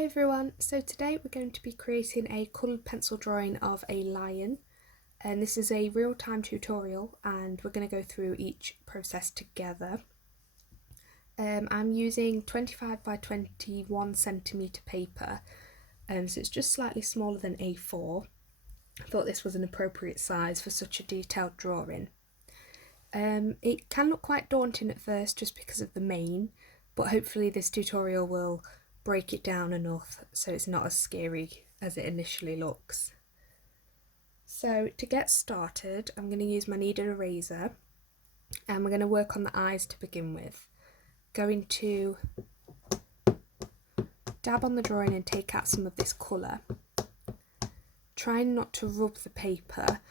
Hi everyone, so today we're going to be creating a coloured pencil drawing of a lion, and this is a real-time tutorial and we're going to go through each process together. I'm using 25 by 21 centimetre paper, so it's just slightly smaller than A4. I thought this was an appropriate size for such a detailed drawing. It can look quite daunting at first just because of the mane, but hopefully this tutorial will break it down enough so it's not as scary as it initially looks. So to get started, I'm going to use my kneaded eraser and we're going to work on the eyes to begin with. Going to dab on the drawing and take out some of this colour. Trying not to rub the paper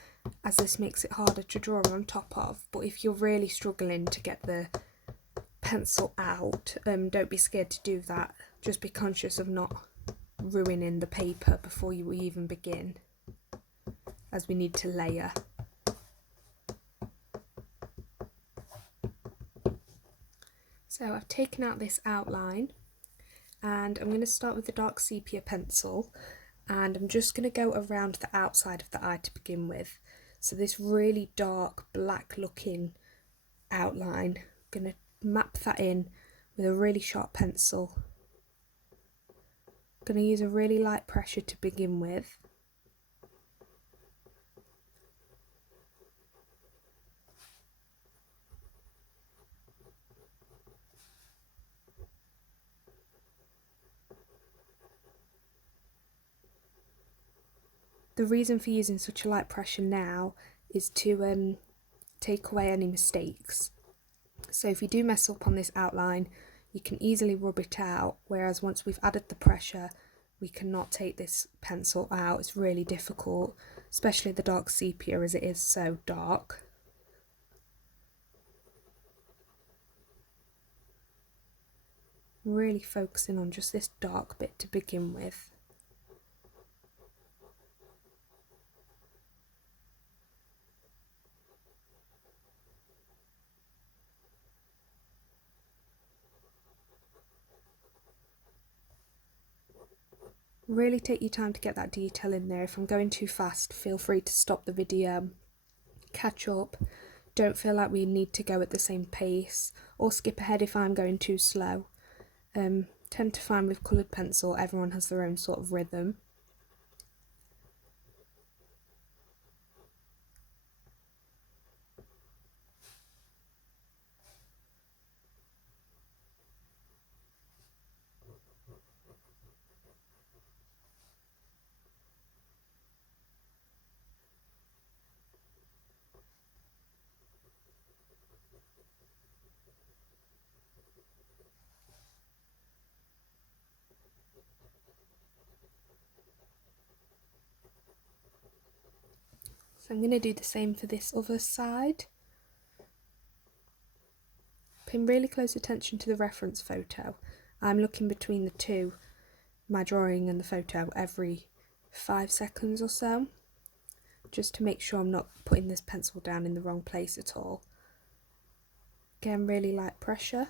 as this makes it harder to draw on top of, but if you're really struggling to get the pencil out, don't be scared to do that. Just be conscious of not ruining the paper before you even begin, as we need to layer. So I've taken out this outline and I'm going to start with the dark sepia pencil, and I'm just going to go around the outside of the eye to begin with. So this really dark black looking outline, I'm going to map that in with a really sharp pencil. I'm going to use a really light pressure to begin with. The reason for using such a light pressure now is to take away any mistakes. So if you do mess up on this outline, you can easily rub it out, whereas once we've added the pressure, we cannot take this pencil out. It's really difficult, especially the dark sepia as it is so dark. Really focusing on just this dark bit to begin with. Really take your time to get that detail in there. If I'm going too fast, feel free to stop the video, catch up. Don't feel like we need to go at the same pace, or skip ahead if I'm going too slow. Tend to find with coloured pencil, everyone has their own sort of rhythm. So I'm going to do the same for this other side. Pay really close attention to the reference photo. I'm looking between the two, my drawing and the photo, every 5 seconds or so, just to make sure I'm not putting this pencil down in the wrong place at all. Again, really light pressure.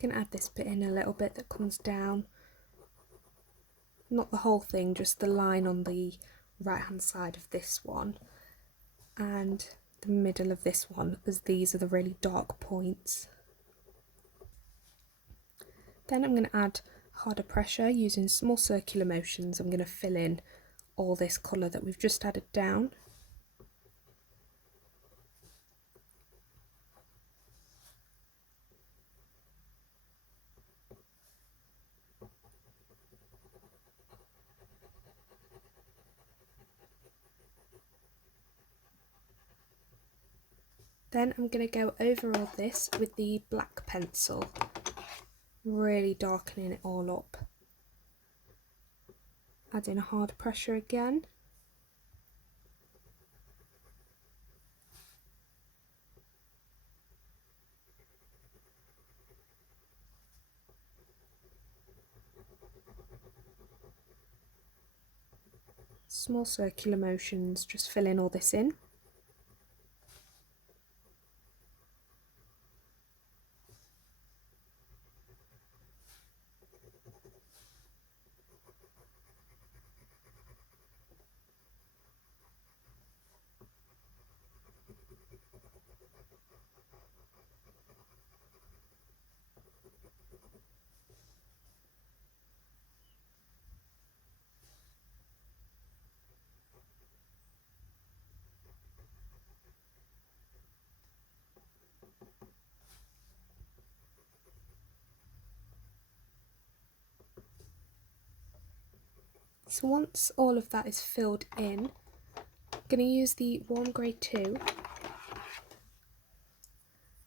Can add this bit in a little bit that comes down, not the whole thing, just the line on the right hand side of this one and the middle of this one, as these are the really dark points. Then I'm going to add harder pressure using small circular motions. I'm going to fill in all this colour that we've just added down. Then I'm going to go over all this with the black pencil, really darkening it all up. Add in a hard pressure again. Small circular motions, just filling all this in. So once all of that is filled in, I'm going to use the warm grey 2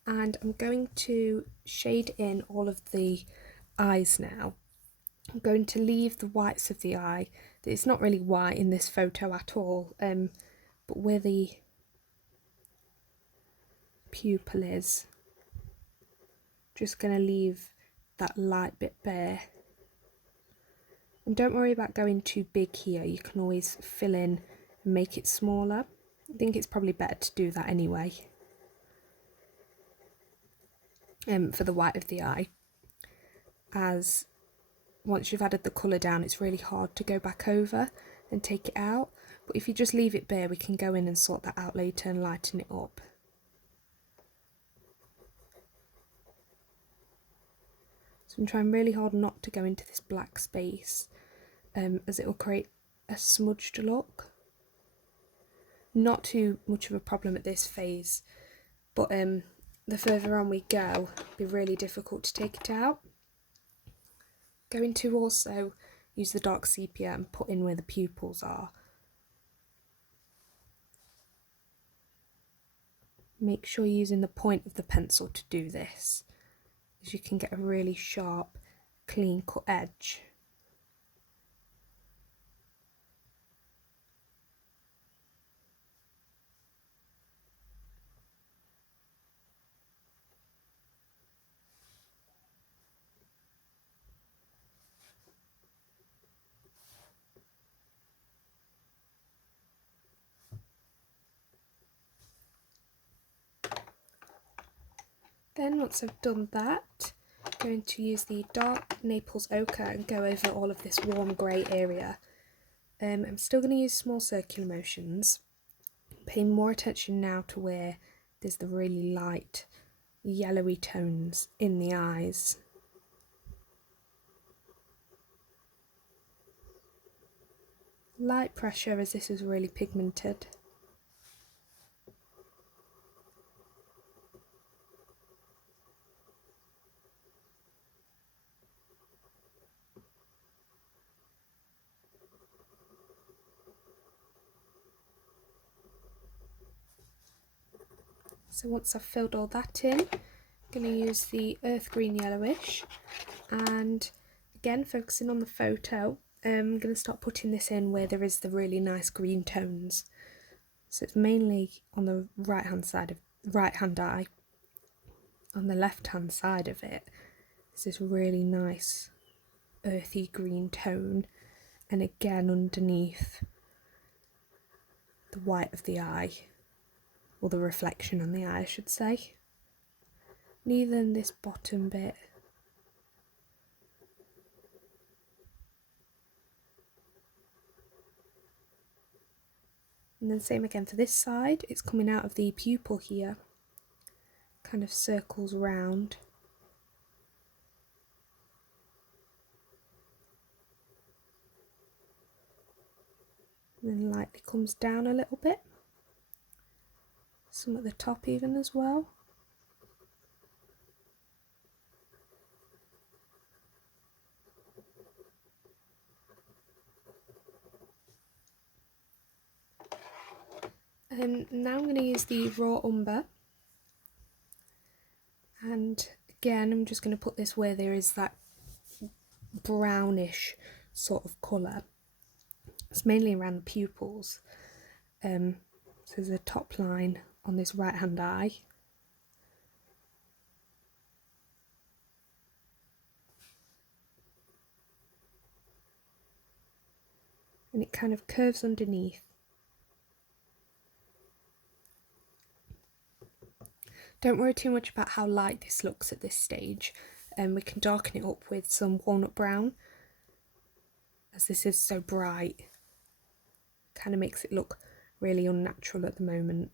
and I'm going to shade in all of the eyes now. I'm going to leave the whites of the eye. It's not really white in this photo at all, but where the pupil is, just going to leave that light bit bare. And don't worry about going too big here, you can always fill in and make it smaller. I think it's probably better to do that anyway, for the white of the eye, as once you've added the colour down it's really hard to go back over and take it out, but if you just leave it bare we can go in and sort that out later and lighten it up. So I'm trying really hard not to go into this black space, as it will create a smudged look. Not too much of a problem at this phase, but the further on we go, it'll be really difficult to take it out. Going to also use the dark sepia and put in where the pupils are. Make sure you're using the point of the pencil to do this, as you can get a really sharp, clean cut edge. Then once I've done that, I'm going to use the dark Naples ochre and go over all of this warm grey area. I'm still going to use small circular motions, paying more attention now to where there's the really light yellowy tones in the eyes. Light pressure as this is really pigmented. So once I've filled all that in, I'm going to use the earth green yellowish, and again focusing on the photo, I'm going to start putting this in where there is the really nice green tones. So it's mainly on the right hand eye. On the left hand side of it is this really nice earthy green tone, and again underneath the white of the eye, or the reflection on the eye I should say. Neither in this bottom bit. And then same again for this side, it's coming out of the pupil here, kind of circles round. and then lightly comes down a little bit, some at the top even as well. And now I'm going to use the raw umber, and again I'm just going to put this where there is that brownish sort of colour. It's mainly around the pupils. So there's a top line on this right hand eye. And it kind of curves underneath. Don't worry too much about how light this looks at this stage, and we can darken it up with some walnut brown, as this is so bright. Kind of makes it look really unnatural at the moment.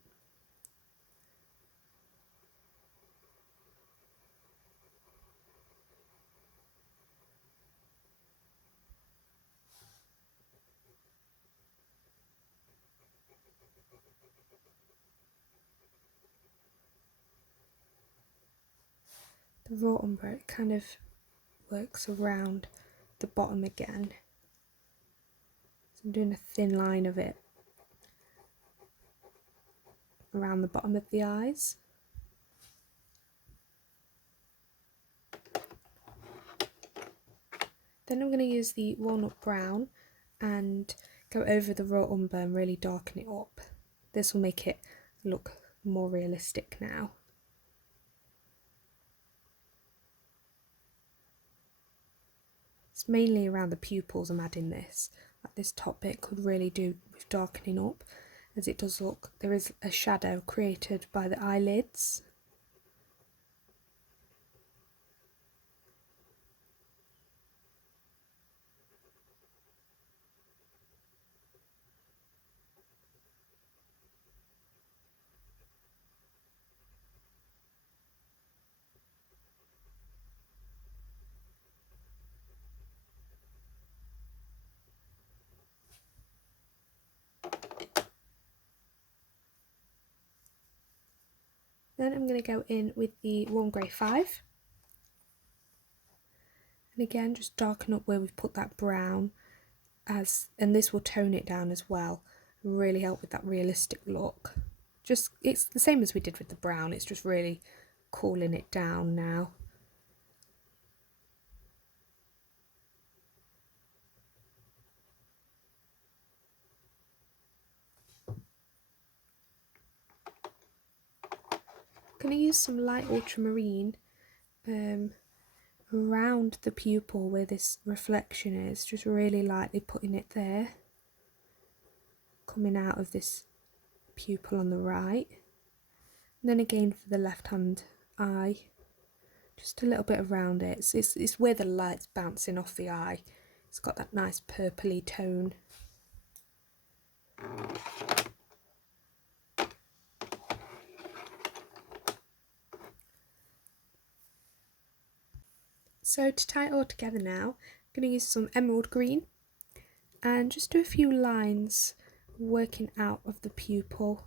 The raw umber, it kind of works around the bottom again. So I'm doing a thin line of it around the bottom of the eyes. Then I'm going to use the walnut brown and go over the raw umber and really darken it up. This will make it look more realistic now. It's mainly around the pupils I'm adding this. Like this top bit could really do with darkening up, as it does look, there is a shadow created by the eyelids. Then I'm going to go in with the Warm Grey 5. And again, just darken up where we've put that brown, and this will tone it down as well, and really help with that realistic look. Just, it's the same as we did with the brown, it's just really cooling it down now. I'm going to use some light ultramarine around the pupil where this reflection is, just really lightly putting it there, coming out of this pupil on the right. And then again for the left hand eye, just a little bit around it. It's where the light's bouncing off the eye. It's got that nice purpley tone. So to tie it all together now, I'm going to use some emerald green and just do a few lines working out of the pupil.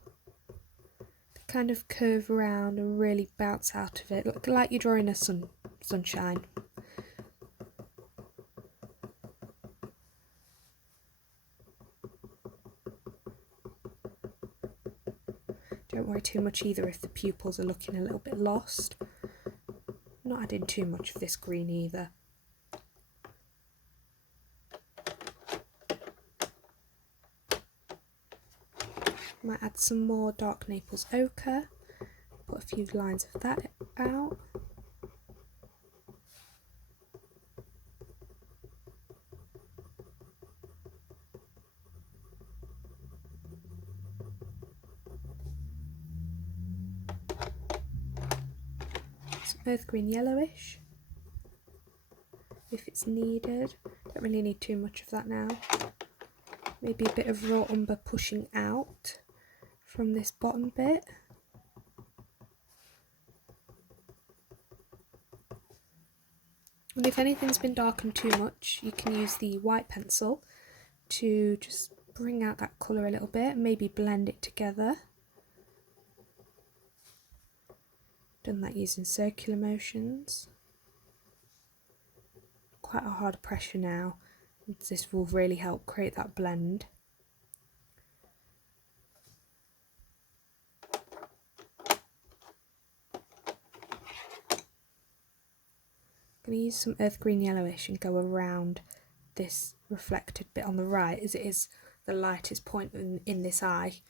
They kind of curve around and really bounce out of it, look like you're drawing a sunshine. Don't worry too much either if the pupils are looking a little bit lost. Not adding too much of this green either. Might add some more dark Naples ochre, put a few lines of that out. Some earth green yellowish, if it's needed. Don't really need too much of that now. Maybe a bit of raw umber pushing out from this bottom bit. And if anything's been darkened too much, you can use the white pencil to just bring out that colour a little bit, maybe blend it together. Done that using circular motions. Quite a hard pressure now. This will really help create that blend. I'm going to use some earth green yellowish and go around this reflected bit on the right, as it is the lightest point in this eye.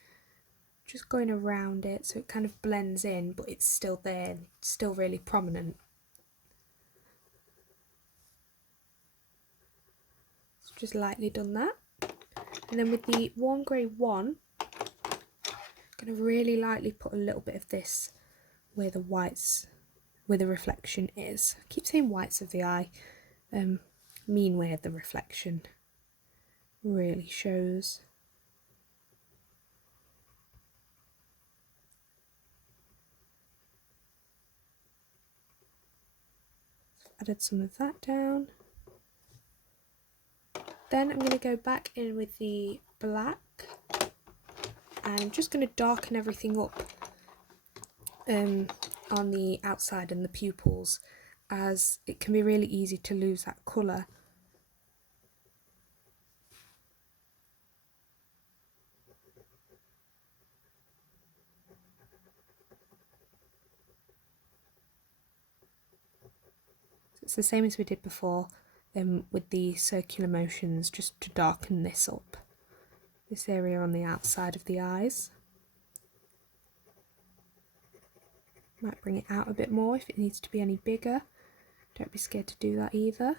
Just going around it so it kind of blends in, but it's still there, still really prominent. So just lightly done that. And then with the warm grey 1, I'm going to really lightly put a little bit of this where the whites, where the reflection is. I keep saying whites of the eye, mean where the reflection really shows. Added some of that down. Then I'm going to go back in with the black, and I'm just going to darken everything up on the outside and the pupils, as it can be really easy to lose that colour. So it's the same as we did before with the circular motions, just to darken this up, this area on the outside of the eyes. Might bring it out a bit more if it needs to be any bigger. Don't be scared to do that either.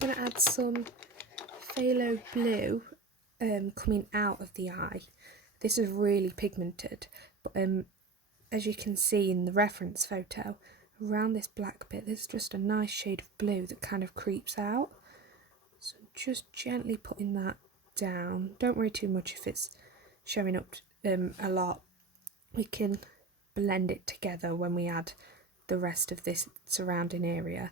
I'm going to add some phthalo blue coming out of the eye. This is really pigmented, but as you can see in the reference photo, around this black bit there's just a nice shade of blue that kind of creeps out. So just gently putting that down. Don't worry too much if it's showing up a lot. We can blend it together when we add the rest of this surrounding area.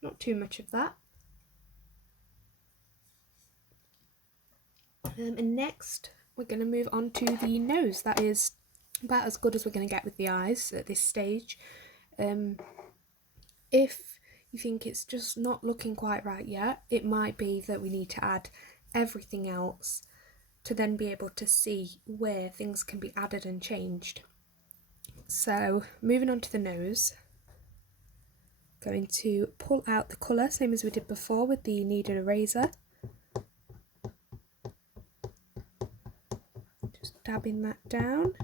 Not too much of that. And next we're going to move on to the nose. That is about as good as we're going to get with the eyes at this stage. If you think it's just not looking quite right yet, it might be that we need to add everything else to then be able to see where things can be added and changed. So moving on to the nose, going to pull out the colour, same as we did before with the kneaded eraser. Just dabbing that down.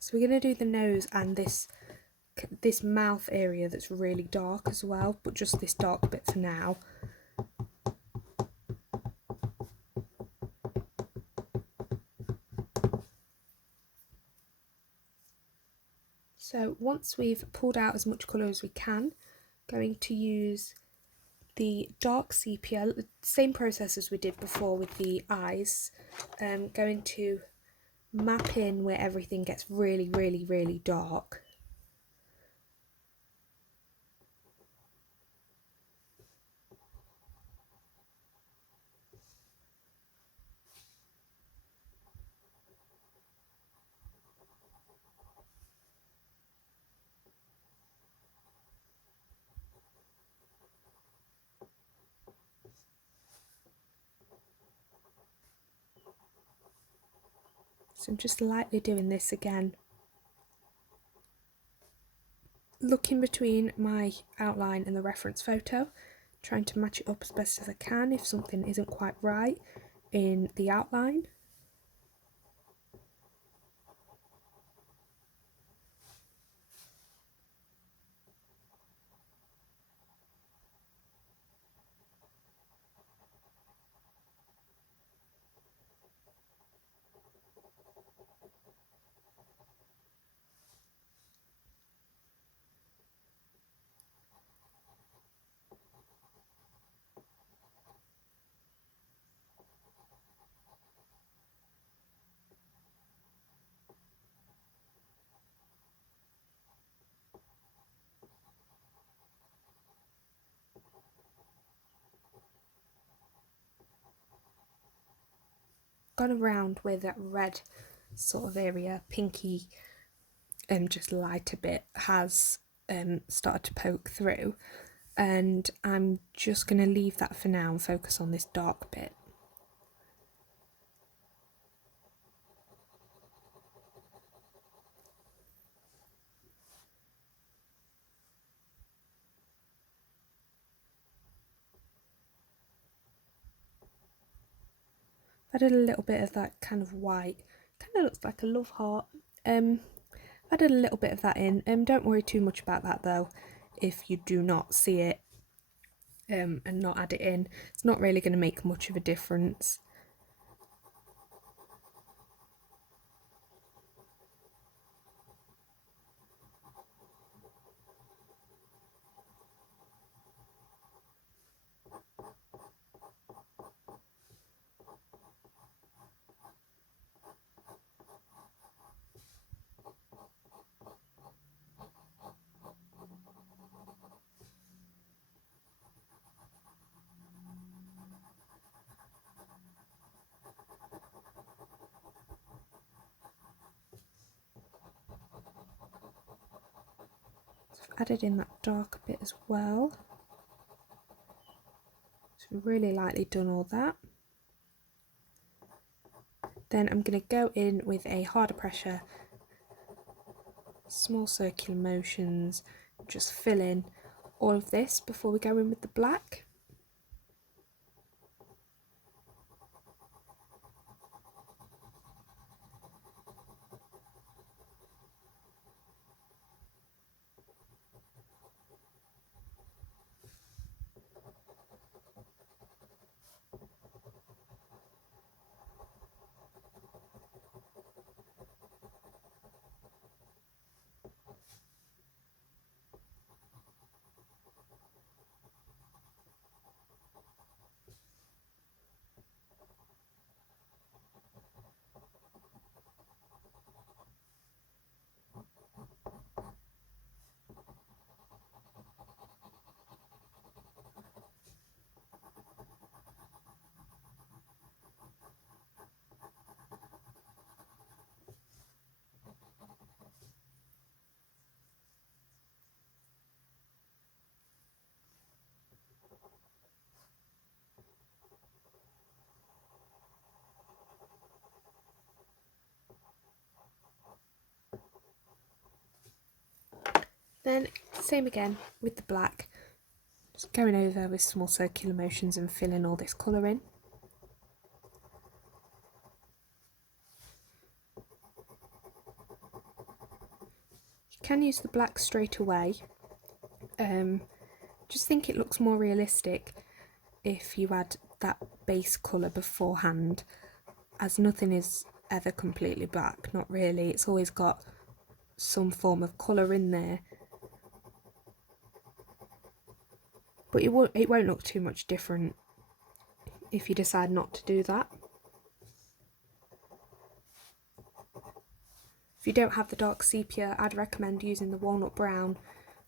So we're going to do the nose and this mouth area that's really dark as well, but just this dark bit for now. So once we've pulled out as much colour as we can, going to use the dark sepia, the same process as we did before with the eyes. Going to map in where everything gets really, really, really dark. So I'm just lightly doing this again, looking between my outline and the reference photo, trying to match it up as best as I can if something isn't quite right in the outline. Gone around where that red sort of area, pinky, just lighter bit has started to poke through, and I'm just going to leave that for now and focus on this dark bit. I did a little bit of that kind of white, kind of looks like a love heart. I did a little bit of that in. Don't worry too much about that though, if you do not see it and not add it in. It's not really going to make much of a difference. Added in that darker bit as well. So really lightly done all that. Then I'm going to go in with a harder pressure, small circular motions, just fill in all of this before we go in with the black. Then same again with the black, just going over with small circular motions and filling all this colour in. You can use the black straight away, just think it looks more realistic if you add that base colour beforehand, as nothing is ever completely black, not really, it's always got some form of colour in there. But it won't look too much different if you decide not to do that. If you don't have the dark sepia, I'd recommend using the walnut brown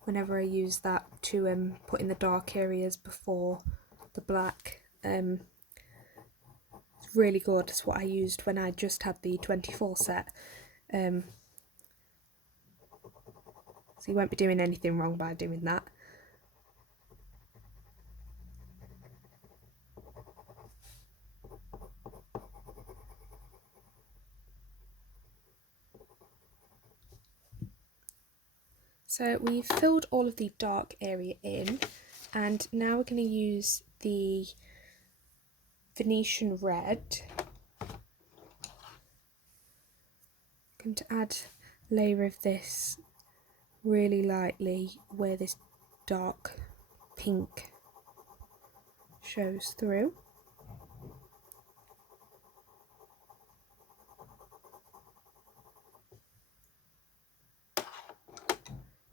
whenever I use that to put in the dark areas before the black. It's really good. It's what I used when I just had the 24 set. So you won't be doing anything wrong by doing that. So we've filled all of the dark area in, And now we're going to use the Venetian red. I'm going to add a layer of this really lightly where this dark pink shows through.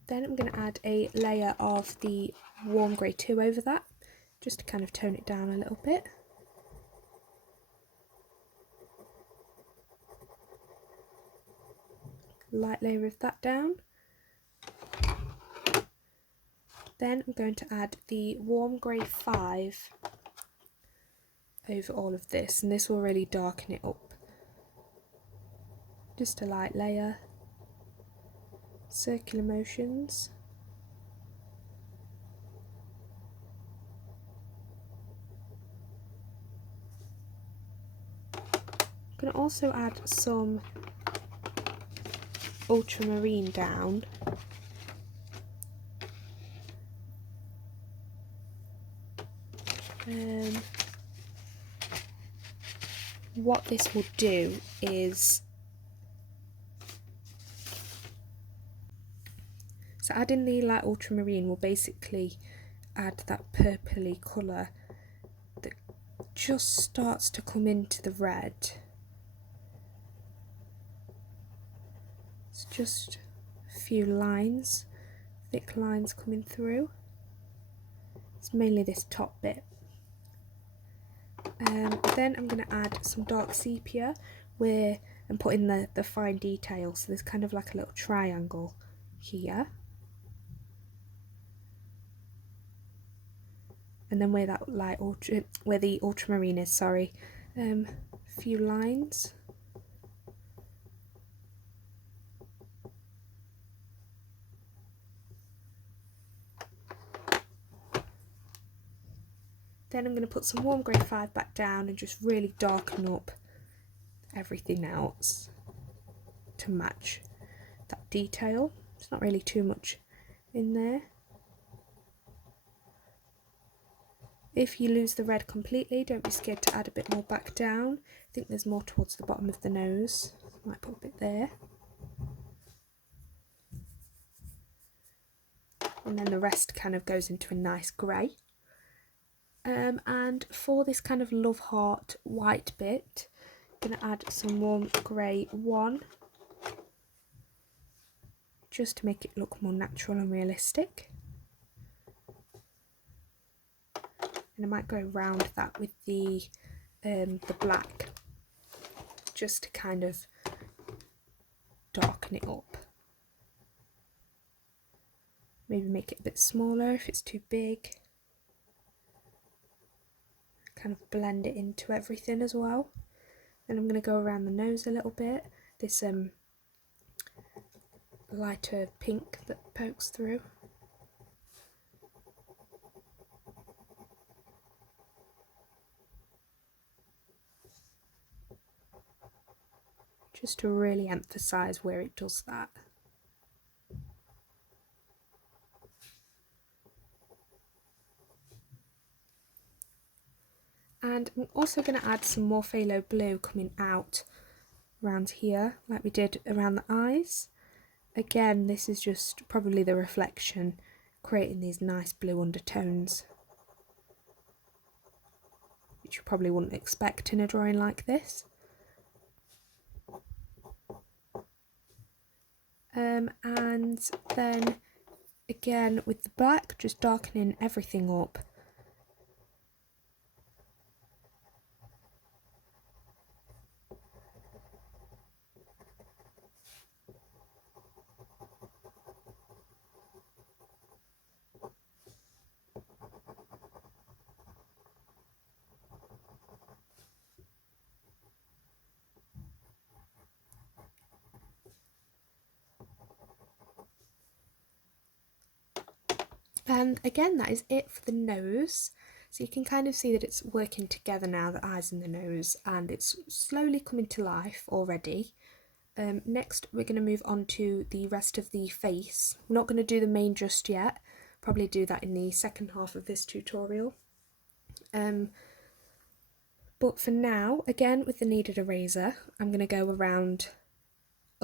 Then I'm going to add a layer of the warm grey 2 over that, just to kind of tone it down a little bit. Light layer of that down. Then I'm going to add the warm grey 5 over all of this, and this will really darken it up. Just a light layer. Circular motions. I'm going to also add some ultramarine down. What this will do is, so adding the light ultramarine will basically add that purpley colour that just starts to come into the red. It's just a few lines, thick lines coming through. It's mainly this top bit. Then I'm going to add some dark sepia and put in the fine detail. So there's kind of like a little triangle here. And then where that where the ultramarine is, a few lines. Then I'm going to put some warm grey 5 back down and just really darken up everything else to match that detail. It's not really too much in there. If you lose the red completely, don't be scared to add a bit more back down. I think there's more towards the bottom of the nose. I might put a bit there. And then the rest kind of goes into a nice grey. And for this kind of love heart white bit, I'm going to add some warm grey 1, just to make it look more natural and realistic. And I might go around that with the black, just to kind of darken it up. Maybe make it a bit smaller if it's too big. Kind of blend it into everything as well. Then I'm going to go around the nose a little bit. This lighter pink that pokes through. Just to really emphasise where it does that. And I'm also going to add some more phthalo blue coming out around here, like we did around the eyes. Again, this is just probably the reflection, creating these nice blue undertones, which you probably wouldn't expect in a drawing like this. And then again with the black, just darkening everything up. And again, that is it for the nose. So you can kind of see that it's working together now, the eyes and the nose, and it's slowly coming to life already. Next, we're going to move on to the rest of the face. We're not going to do the mane just yet. probably do that in the second half of this tutorial. But for now, again with the kneaded eraser, I'm going to go around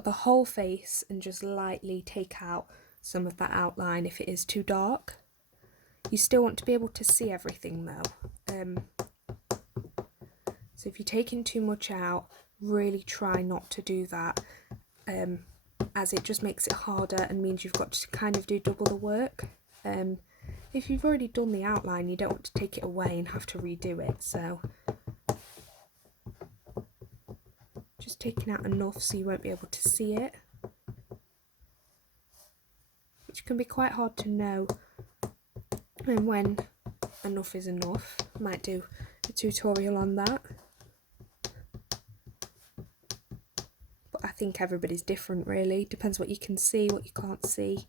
the whole face and just lightly take out some of that outline if it is too dark. You still want to be able to see everything though. So if you're taking too much out, really try not to do that, as it just makes it harder and means you've got to kind of do double the work. If you've already done the outline, you don't want to take it away and have to redo it, so just taking out enough so you won't be able to see it, which can be quite hard to know and when enough is enough. Might do a tutorial on that, but I think everybody's different really, depends what you can see, what you can't see,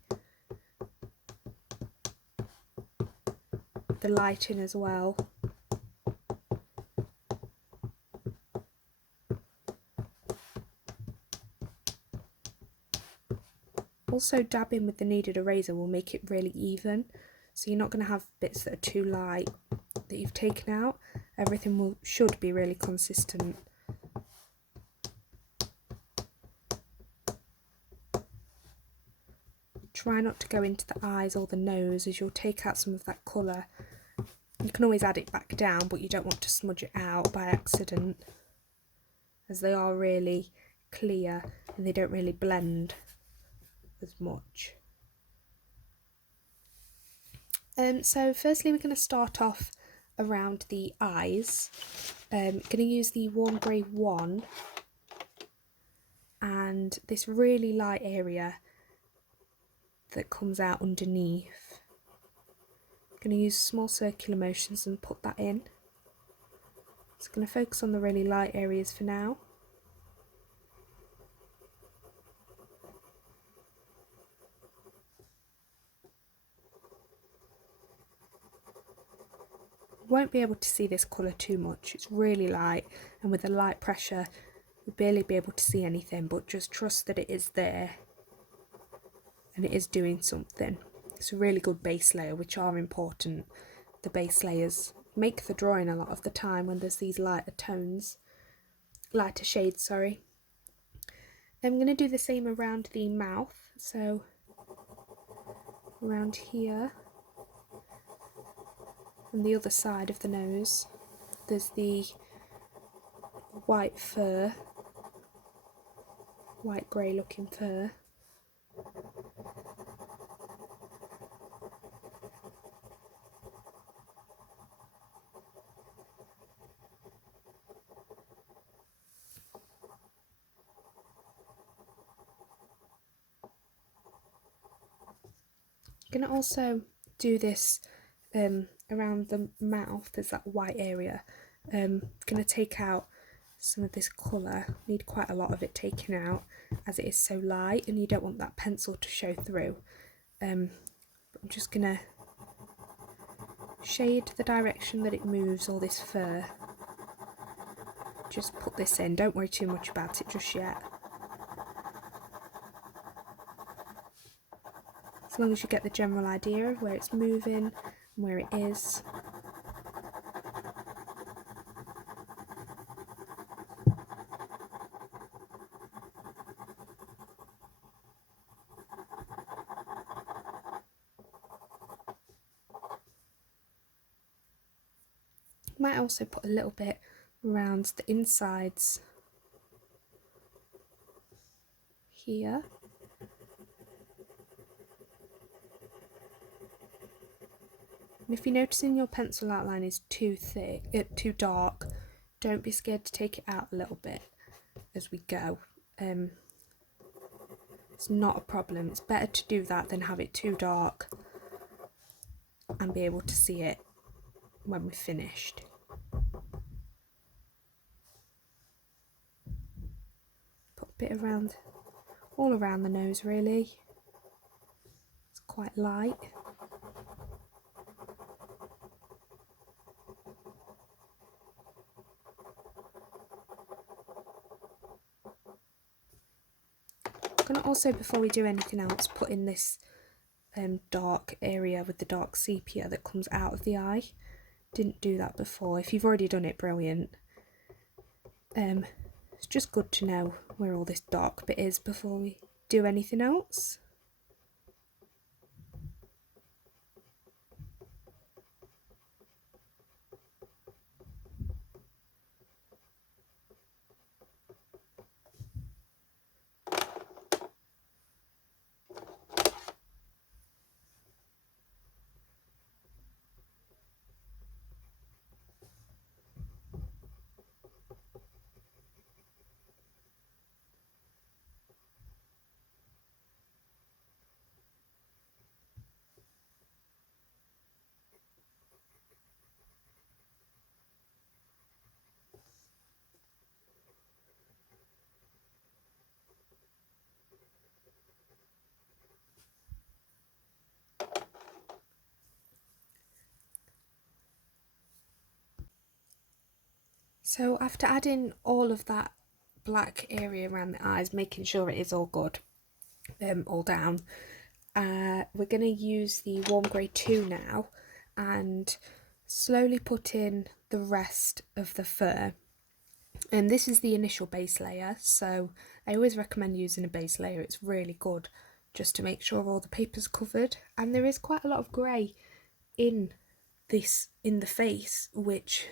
the lighting as well. Also, dabbing with the kneaded eraser will make it really even, so you're not going to have bits that are too light that you've taken out. Everything should be really consistent. Try not to go into the eyes or the nose, as you'll take out some of that colour. You can always add it back down, but you don't want to smudge it out by accident, as they are really clear and they don't really blend as much. So firstly we're going to start off around the eyes. Going to use the warm grey 1 and this really light area that comes out underneath. I'm going to use small circular motions and put that in. Just going to focus on the really light areas for now. Won't be able to see this colour too much, it's really light, and with the light pressure you'll barely be able to see anything, but just trust that it is there and it is doing something. It's a really good base layer, which are important. The base layers make the drawing a lot of the time when there's these lighter shades, sorry. I'm going to do the same around the mouth, so around here. On the other side of the nose, there's the white fur, white grey looking fur. I'm going to also do this around the mouth. There's that white area. Going to take out some of this colour. Need quite a lot of it taken out as it is so light and you don't want that pencil to show through. But I'm just going to shade the direction that it moves, all this fur. Just put this in, don't worry too much about it just yet. As long as you get the general idea of where it's moving and where it is. Might also put a little bit around the insides here. And if you're noticing your pencil outline is too too dark, don't be scared to take it out a little bit as we go. It's not a problem. It's better to do that than have it too dark and be able to see it when we're finished. Put a bit around, all around the nose really. It's quite light. I'm going to also, before we do anything else, put in this dark area with the dark sepia that comes out of the eye. Didn't do that before. If you've already done it, brilliant. It's just good to know where all this dark bit is before we do anything else. So after adding all of that black area around the eyes, making sure it is all good, all down, we're going to use the warm grey 2 now and slowly put in the rest of the fur. And this is the initial base layer, so I always recommend using a base layer. It's really good just to make sure all the paper's covered, and there is quite a lot of grey in the face, which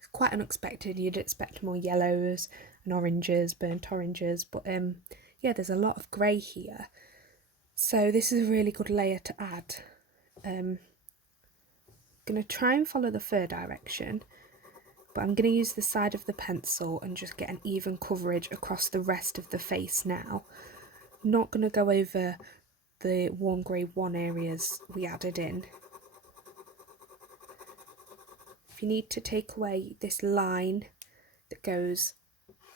is quite unexpected. You'd expect more yellows and oranges, burnt oranges, but yeah, there's a lot of grey here, so this is a really good layer to add. I'm going to try and follow the fur direction, but I'm going to use the side of the pencil and just get an even coverage across the rest of the face now. Not going to go over the warm grey 1 areas we added in. If you need to take away this line that goes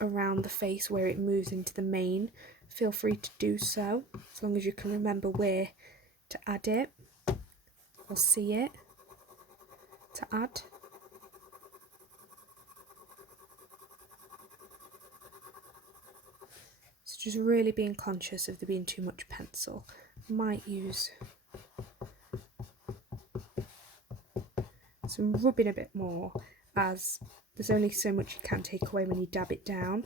around the face where it moves into the mane, feel free to do so, as long as you can remember where to add it or see it to add. So just really being conscious of there being too much pencil. Might use some rubbing a bit more, as there's only so much you can take away when you dab it down.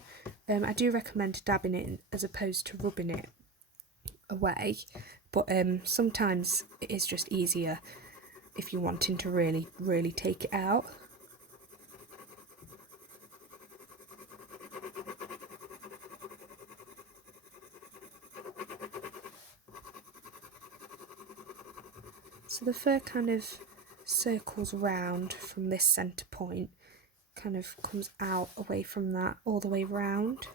I do recommend dabbing it as opposed to rubbing it away, but sometimes it is just easier if you're wanting to really take it out. So the fur kind of circles round from this centre point, kind of comes out away from that all the way round.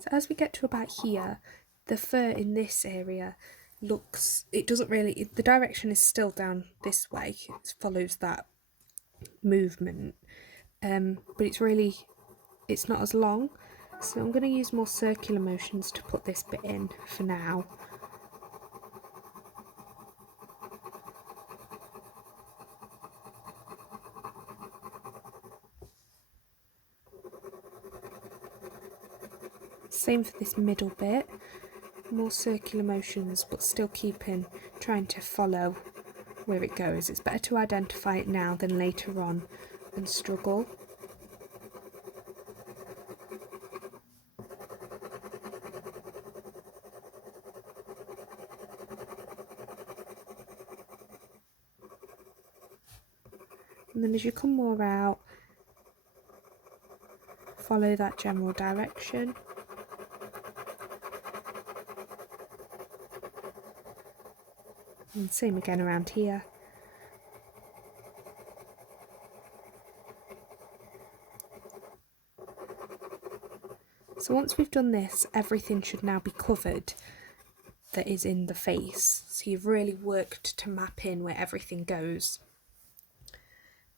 So as we get to about here, the fur in this area it doesn't really, the direction is still down this way, it follows that movement, but it's not as long, so I'm going to use more circular motions to put this bit in for now. Same for this middle bit, more circular motions, but still trying to follow where it goes. It's better to identify it now than later on and struggle. And then as you come more out, follow that general direction. And same again around here. So once we've done this, everything should now be covered that is in the face. So you've really worked to map in where everything goes.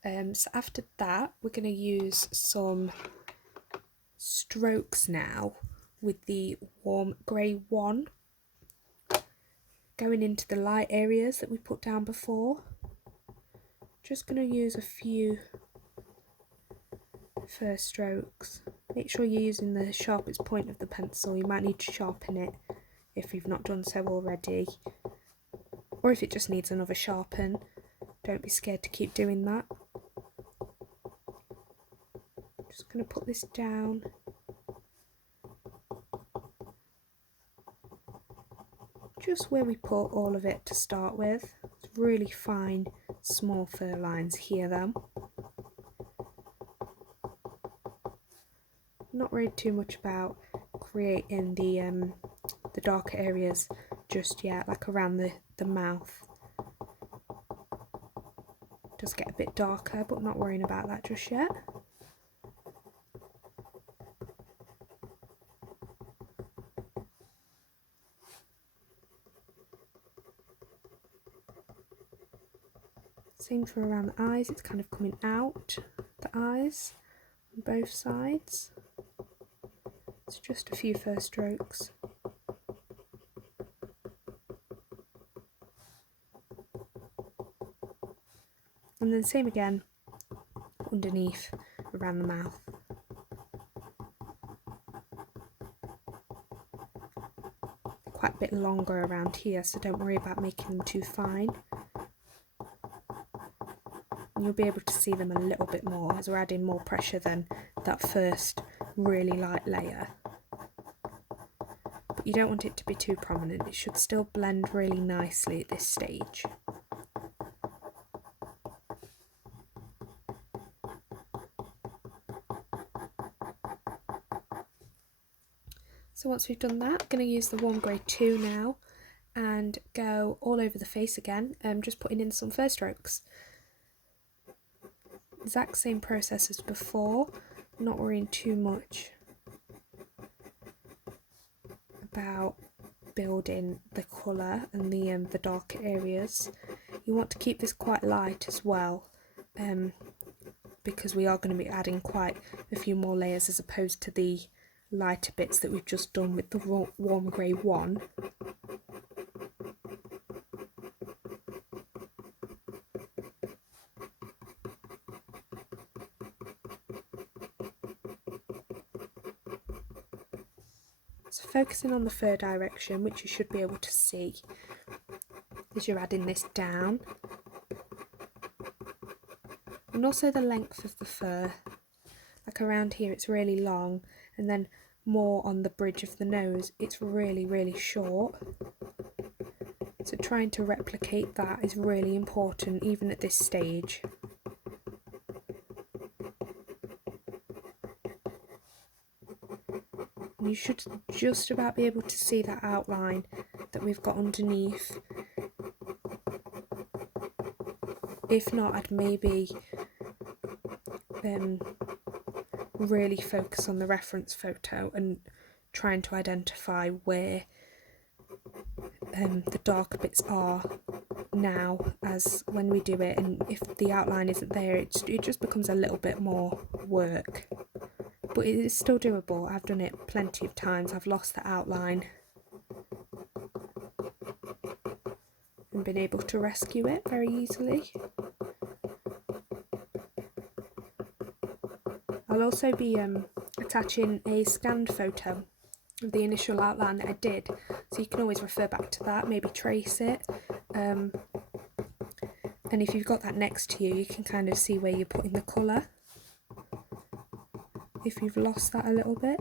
So after that, we're going to use some strokes now with the warm grey 1, going into the light areas that we put down before. Just going to use a few first strokes. Make sure you're using the sharpest point of the pencil. You might need to sharpen it if you've not done so already, or if it just needs another sharpen. Don't be scared to keep doing that. Just going to put this down. Just where we put all of it to start with. It's really fine, small fur lines here then. Not worried too much about creating the darker areas just yet, like around the mouth. Does get a bit darker, but not worrying about that just yet. Same for around the eyes, it's kind of coming out the eyes on both sides. It's just a few first strokes. And then same again underneath around the mouth. Quite a bit longer around here, so don't worry about making them too fine. And you'll be able to see them a little bit more as we're adding more pressure than that first really light layer. But you don't want it to be too prominent, it should still blend really nicely at this stage. So once we've done that, I'm going to use the warm grey 2 now and go all over the face again, just putting in some first strokes. Exact same process as before, not worrying too much about building the colour and the darker areas. You want to keep this quite light as well, because we are going to be adding quite a few more layers as opposed to the lighter bits that we've just done with the warm grey 1. So focusing on the fur direction, which you should be able to see as you're adding this down, and also the length of the fur. Like around here it's really long, and then more on the bridge of the nose it's really short. So trying to replicate that is really important even at this stage. And you should just about be able to see that outline that we've got underneath. If not, I'd maybe really focus on the reference photo and trying to identify where the darker bits are now as when we do it, and if the outline isn't there it just becomes a little bit more work, but it is still doable. I've done it plenty of times. I've lost the outline and been able to rescue it very easily. I'll also be attaching a scanned photo of the initial outline that I did, so you can always refer back to that, maybe trace it, and if you've got that next to you, you can kind of see where you're putting the colour if you've lost that a little bit.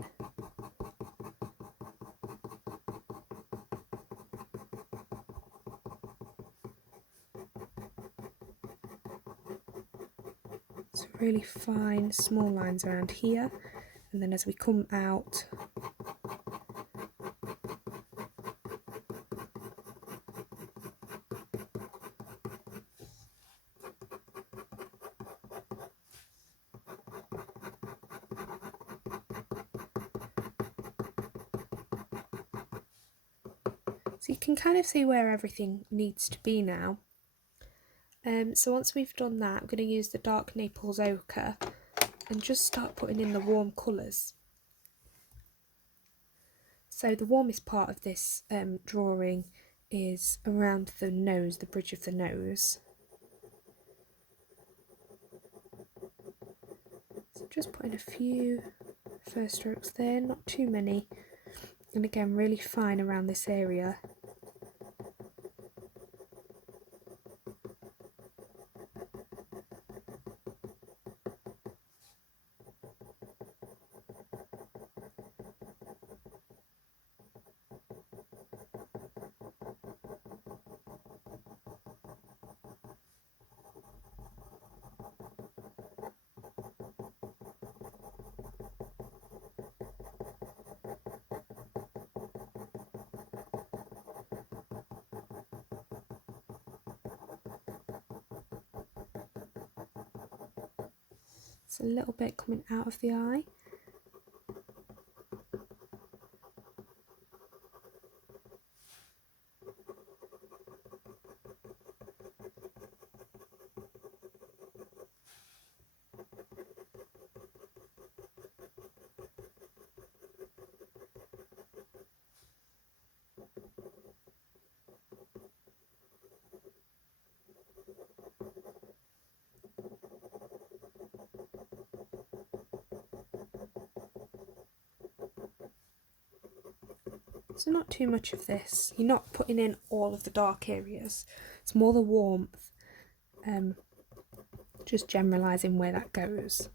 So really fine small lines around here, and then as we come out So you can kind of see where everything needs to be now. So once we've done that, I'm going to use the dark Naples ochre and just start putting in the warm colours. So the warmest part of this drawing is around the nose, the bridge of the nose. So just putting a few first strokes there, not too many, and again really fine around this area. It's a little bit coming out of the eye. So not too much of this. You're not putting in all of the dark areas. It's more the warmth. Just generalising where that goes.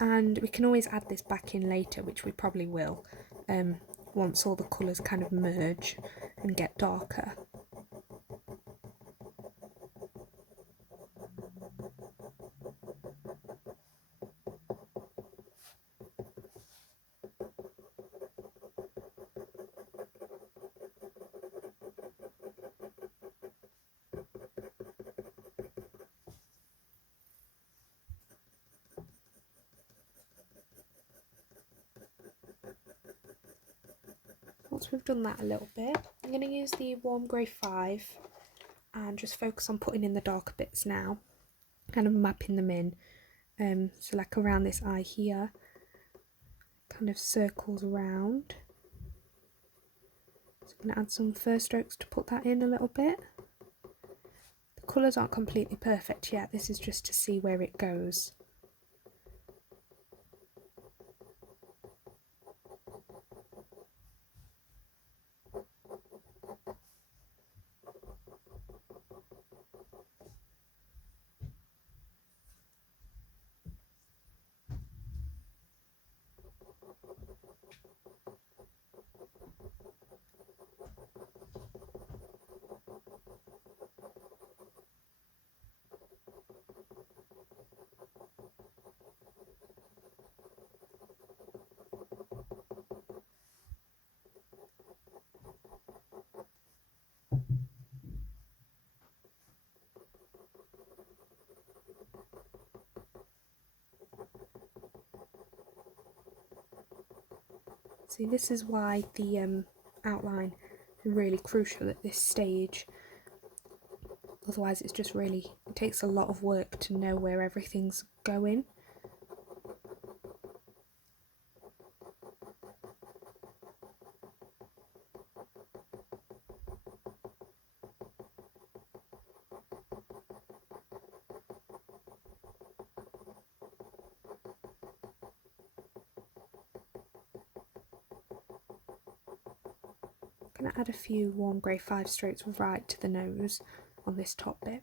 And we can always add this back in later, which we probably will, once all the colours kind of merge and get darker. Once we've done that a little bit, I'm going to use the warm grey 5 and just focus on putting in the darker bits now, kind of mapping them in. So like around this eye here, kind of circles around. So I'm going to add some first strokes to put that in a little bit. The colours aren't completely perfect yet, this is just to see where it goes. See, this is why the outline is really crucial at this stage. Otherwise it's just really, it takes a lot of work to know where everything's going. I'm going to add a few warm grey 5 strokes right to the nose on this top bit,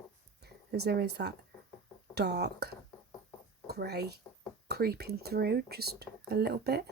as there is that dark grey creeping through just a little bit.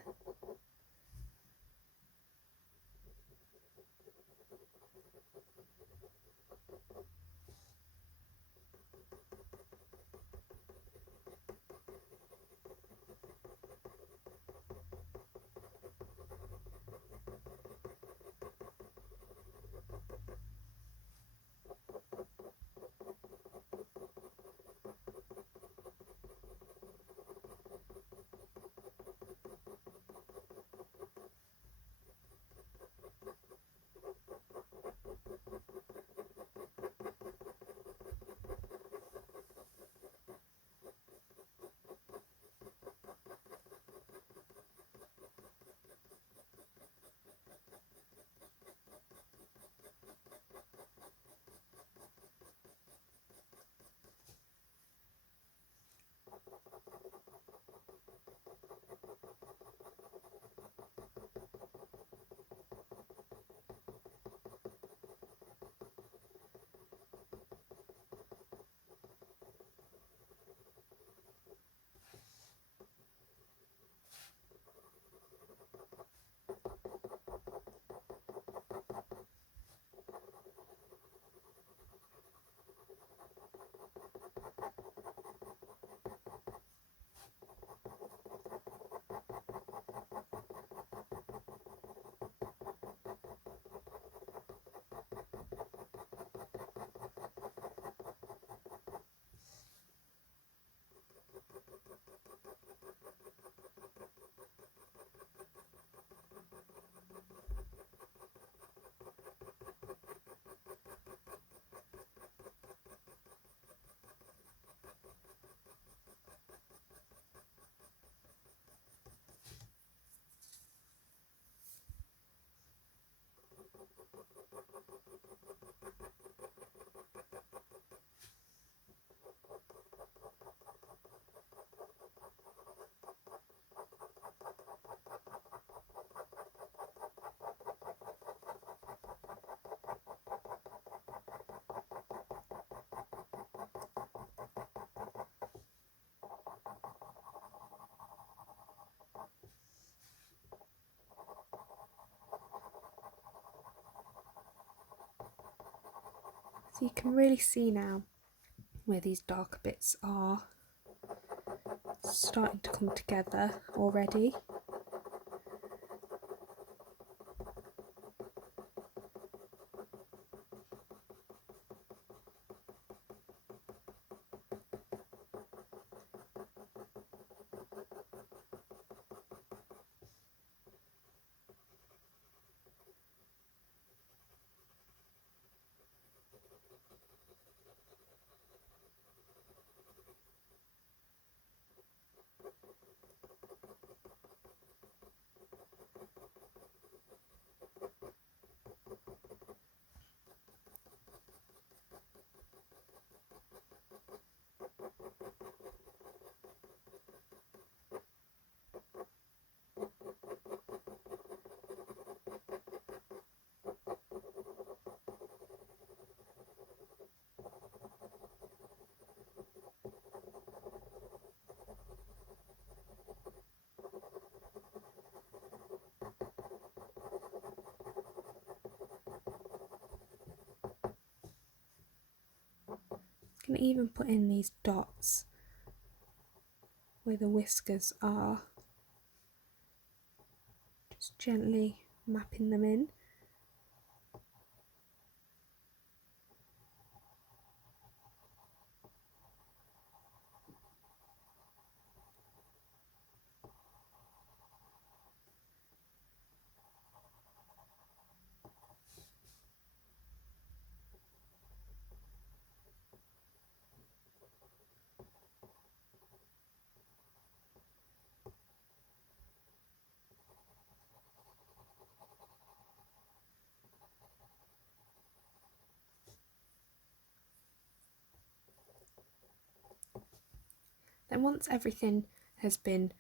So you can really see now where these darker bits are starting to come together already. You can even put in these dots where the whiskers are, just gently mapping them in. Then once everything has been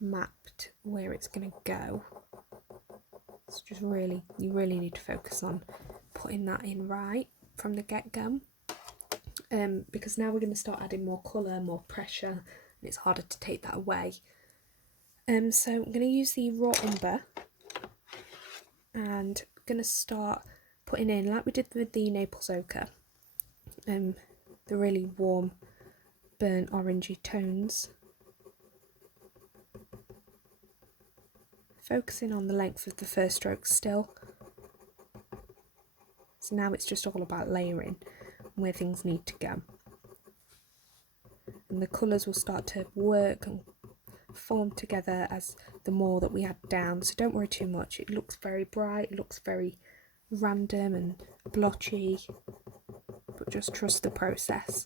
mapped where it's going to go, it's just you really need to focus on putting that in right from the get-go, because now we're going to start adding more colour, more pressure, and it's harder to take that away. So I'm going to use the raw umber and I'm going to start putting in, like we did with the Naples ochre, the really warm burnt orangey tones, focusing on the length of the first stroke still. So now it's just all about layering where things need to go, and the colours will start to work and form together as the more that we add down. So don't worry too much. It looks very bright, it looks very random and blotchy, but just trust the process.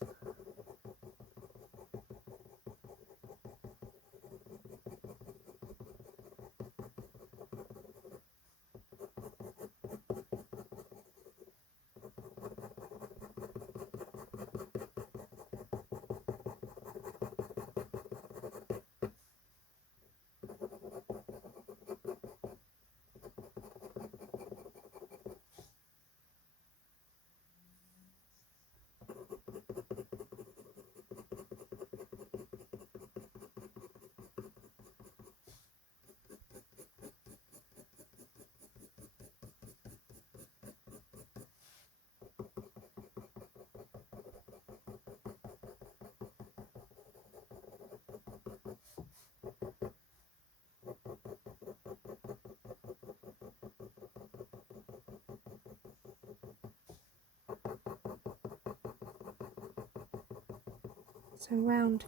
So around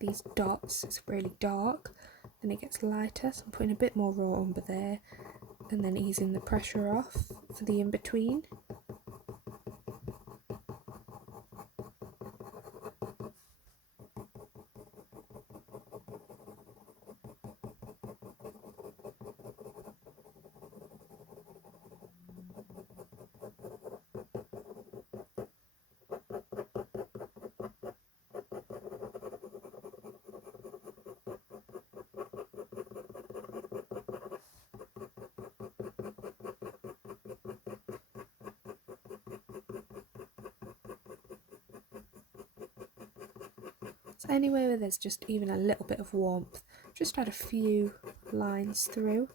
these dots it's really dark, then it gets lighter, so I'm putting a bit more raw umber there and then easing the pressure off for the in-between. anywhere where there's just even a little bit of warmth, just add a few lines through.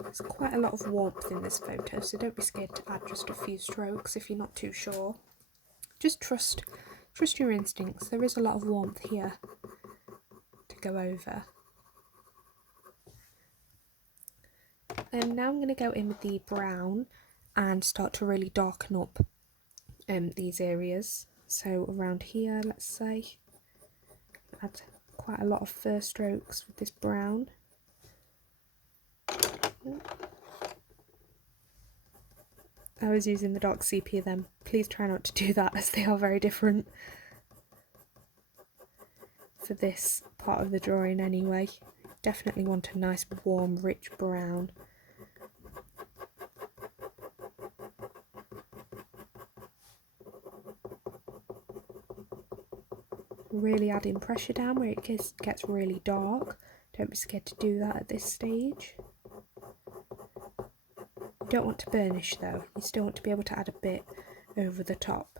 There's quite a lot of warmth in this photo, so don't be scared to add just a few strokes if you're not too sure. Just trust your instincts. There is a lot of warmth here to go over. And now I'm going to go in with the brown and start to really darken up these areas. So around here, let's say, add quite a lot of first strokes with this brown. I was using the dark sepia then. Please try not to do that, as they are very different for this part of the drawing anyway. Definitely want a nice warm rich brown. Really adding pressure down where it gets really dark. Don't be scared to do that at this stage. You don't want to burnish though, you still want to be able to add a bit over the top.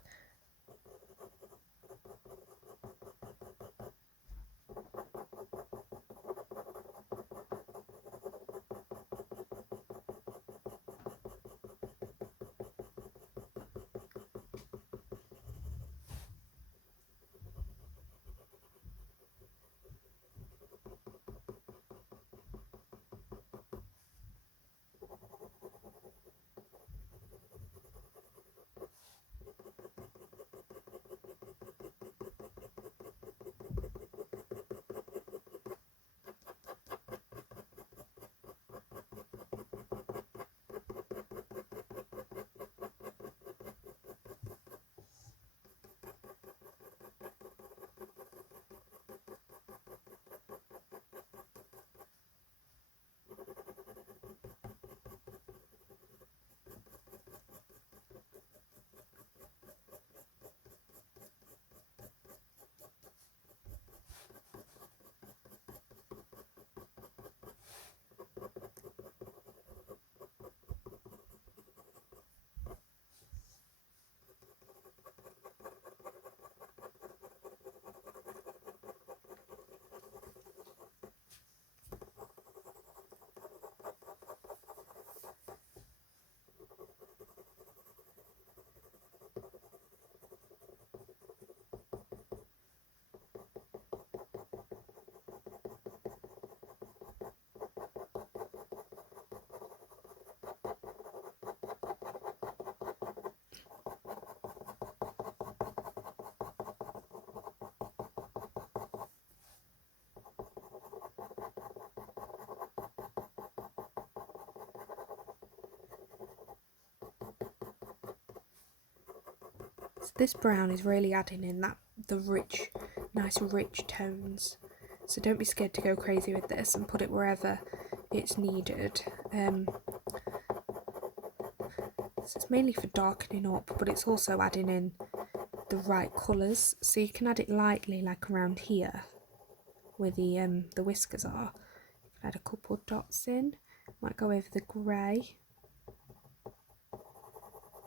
So this brown is really adding in the rich, nice rich tones. So don't be scared to go crazy with this and put it wherever it's needed. So it's mainly for darkening up, but it's also adding in the right colours. So you can add it lightly, like around here, where the whiskers are. Add a couple of dots in. Might go over the grey.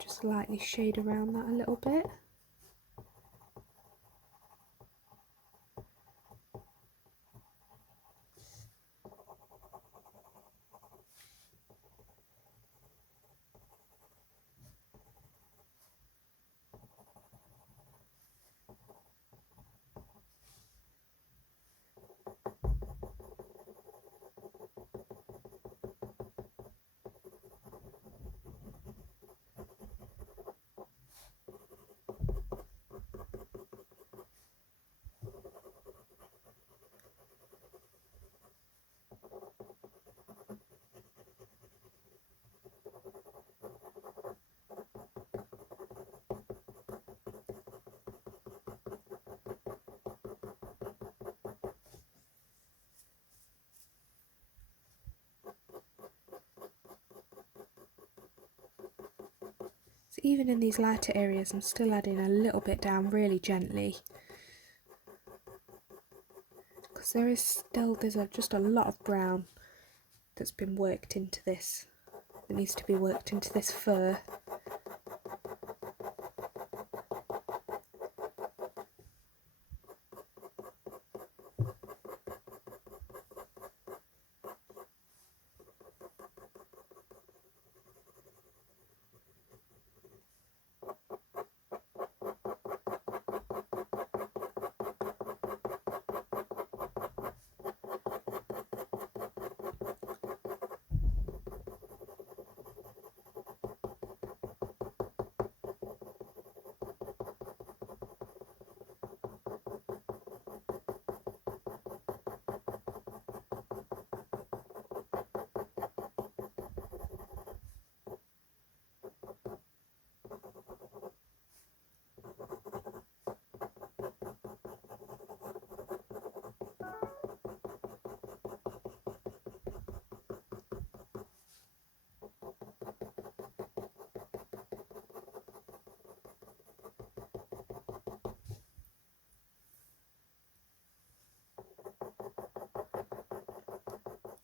Just lightly shade around that a little bit. So even in these lighter areas, I'm still adding a little bit down really gently, because there's just a lot of brown that's been worked into this, that needs to be worked into this fur.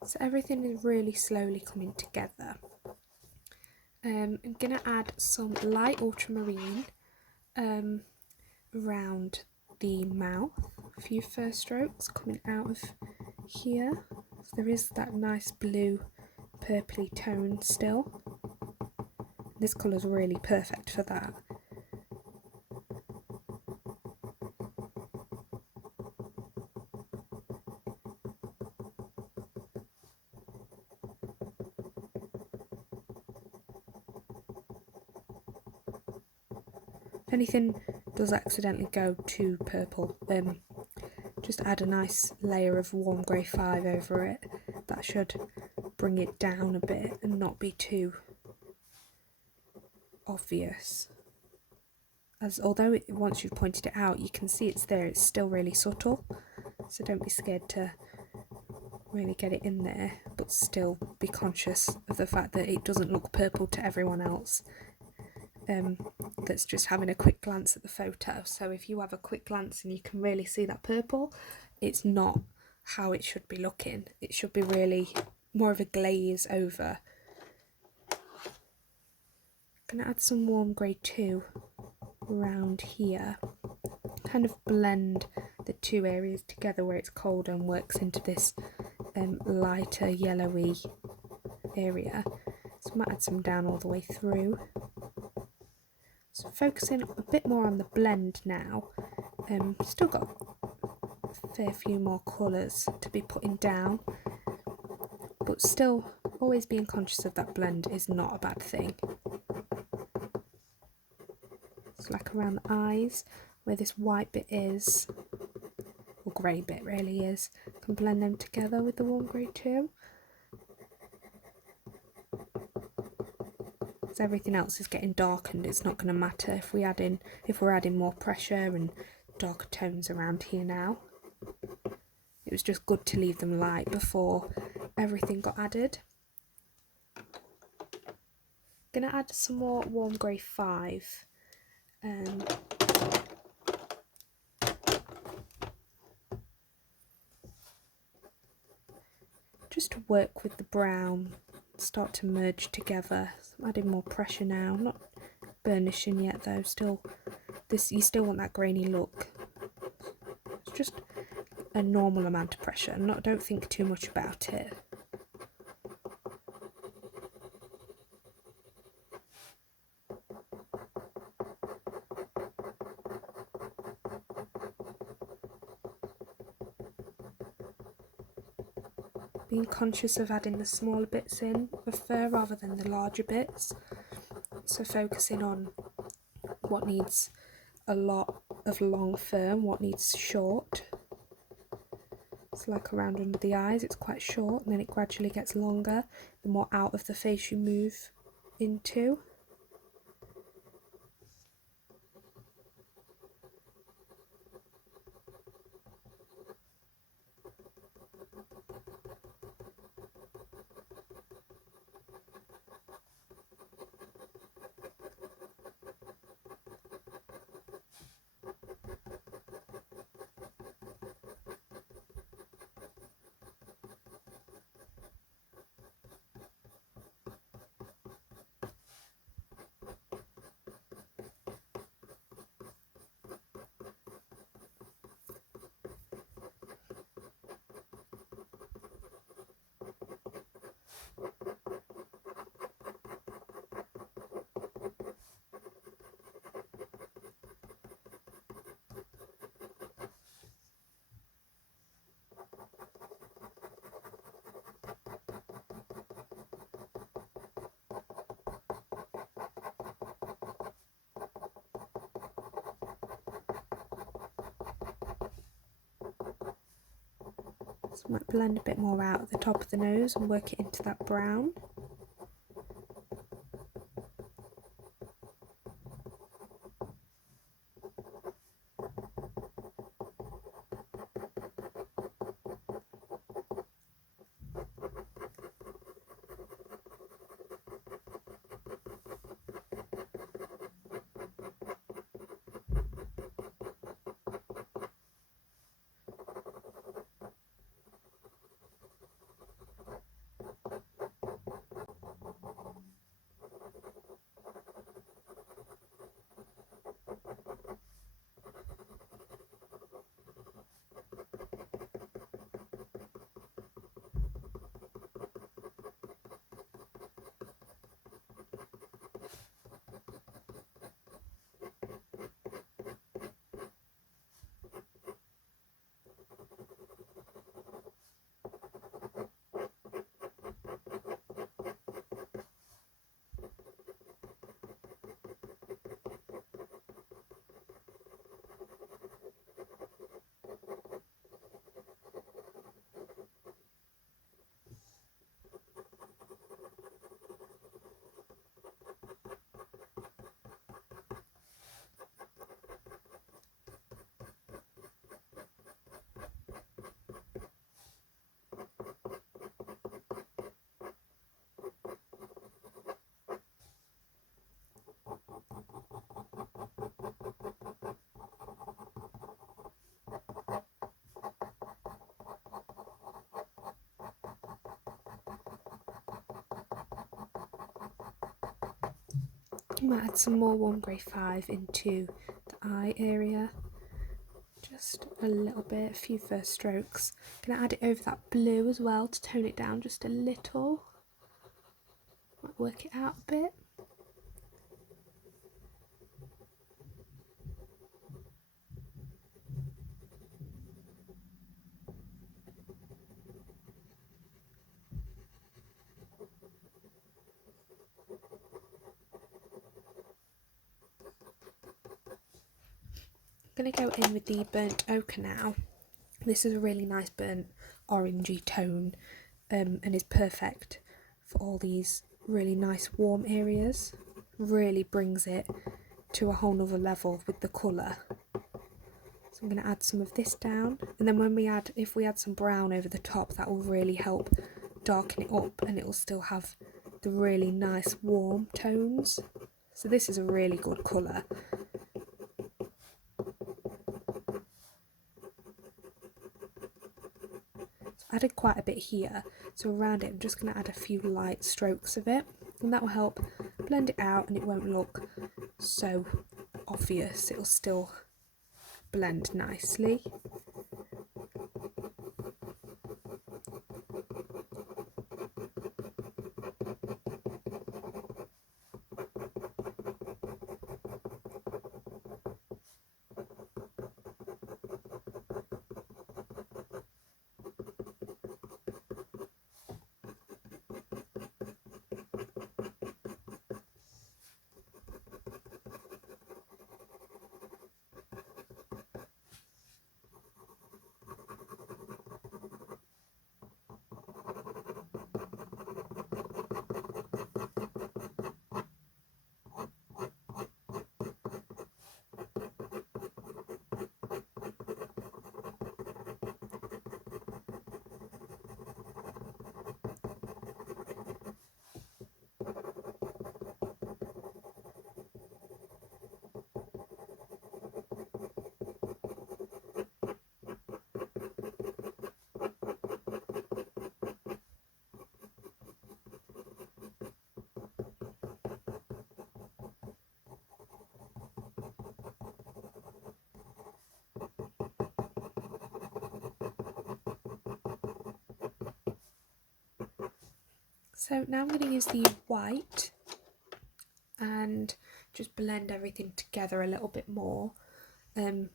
So everything is really slowly coming together. I'm going to add some light ultramarine around the mouth. A few first strokes coming out of here. So there is that nice blue purpley tone still. This colour is really perfect for that. If anything does accidentally go too purple, just add a nice layer of warm grey 5 over it. That should bring it down a bit and not be too obvious. As although once you've pointed it out, you can see it's there, it's still really subtle, so don't be scared to really get it in there, but still be conscious of the fact that it doesn't look purple to everyone else that's just having a quick glance at the photo. So if you have a quick glance and you can really see that purple, it's not how it should be looking. It should be really more of a glaze over. I'm going to add some warm grey 2 around here, kind of blend the two areas together where it's colder and works into this lighter yellowy area. So I might add some down all the way through. So focusing a bit more on the blend now. Still got a fair few more colours to be putting down, but still always being conscious of that blend is not a bad thing. So like around the eyes, where this white bit is, or grey bit really is, I can blend them together with the warm grey 2. So everything else is getting darkened, it's not going to matter if we're adding more pressure and darker tones around here now. It was just good to leave them light before everything got added. Gonna add some more warm grey 5. Just to work with the brown, start to merge together. So I'm adding more pressure now. I'm not burnishing yet though. You still want that grainy look. It's just a normal amount of pressure. Don't think too much about it. Being conscious of adding the smaller bits in of fur rather than the larger bits. So focusing on what needs a lot of long fur and what needs short. It's like around under the eyes, it's quite short, and then it gradually gets longer the more out of the face you move into. So I might blend a bit more out at the top of the nose and work it into that brown. I might add some more warm grey 5 into the eye area, just a little bit, a few first strokes. I'm going to add it over that blue as well to tone it down just a little. Might work it out a bit. I'm going to go in with the burnt ochre now. This is a really nice burnt orangey tone and is perfect for all these really nice warm areas. Really brings it to a whole nother level with the colour. So I'm going to add some of this down, and then if we add some brown over the top, that will really help darken it up and it will still have the really nice warm tones. So this is a really good colour. Added quite a bit here, so around it I'm just going to add a few light strokes of it, and that will help blend it out and it won't look so obvious, it will still blend nicely. So now I'm going to use the white and just blend everything together a little bit more. So I'm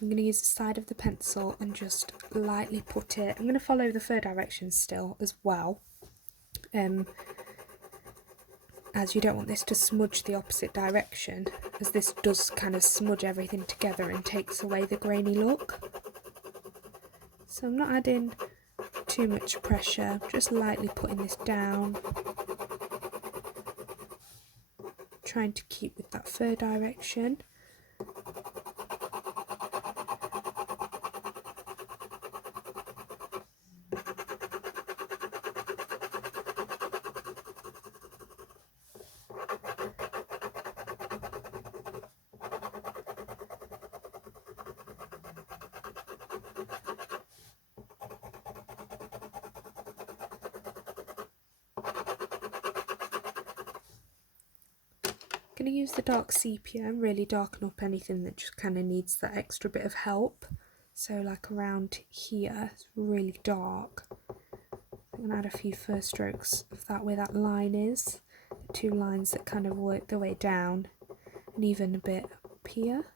going to use the side of the pencil and just lightly put it. I'm going to follow the fur directions still as well, as you don't want this to smudge the opposite direction, as this does kind of smudge everything together and takes away the grainy look. So I'm not adding too much pressure, just lightly putting this down, trying to keep with that fur direction. I'm going to use the dark sepia and really darken up anything that just kind of needs that extra bit of help. So like around here, it's really dark. I'm going to add a few first strokes of that where that line is, the two lines that kind of work their way down, and even a bit up here.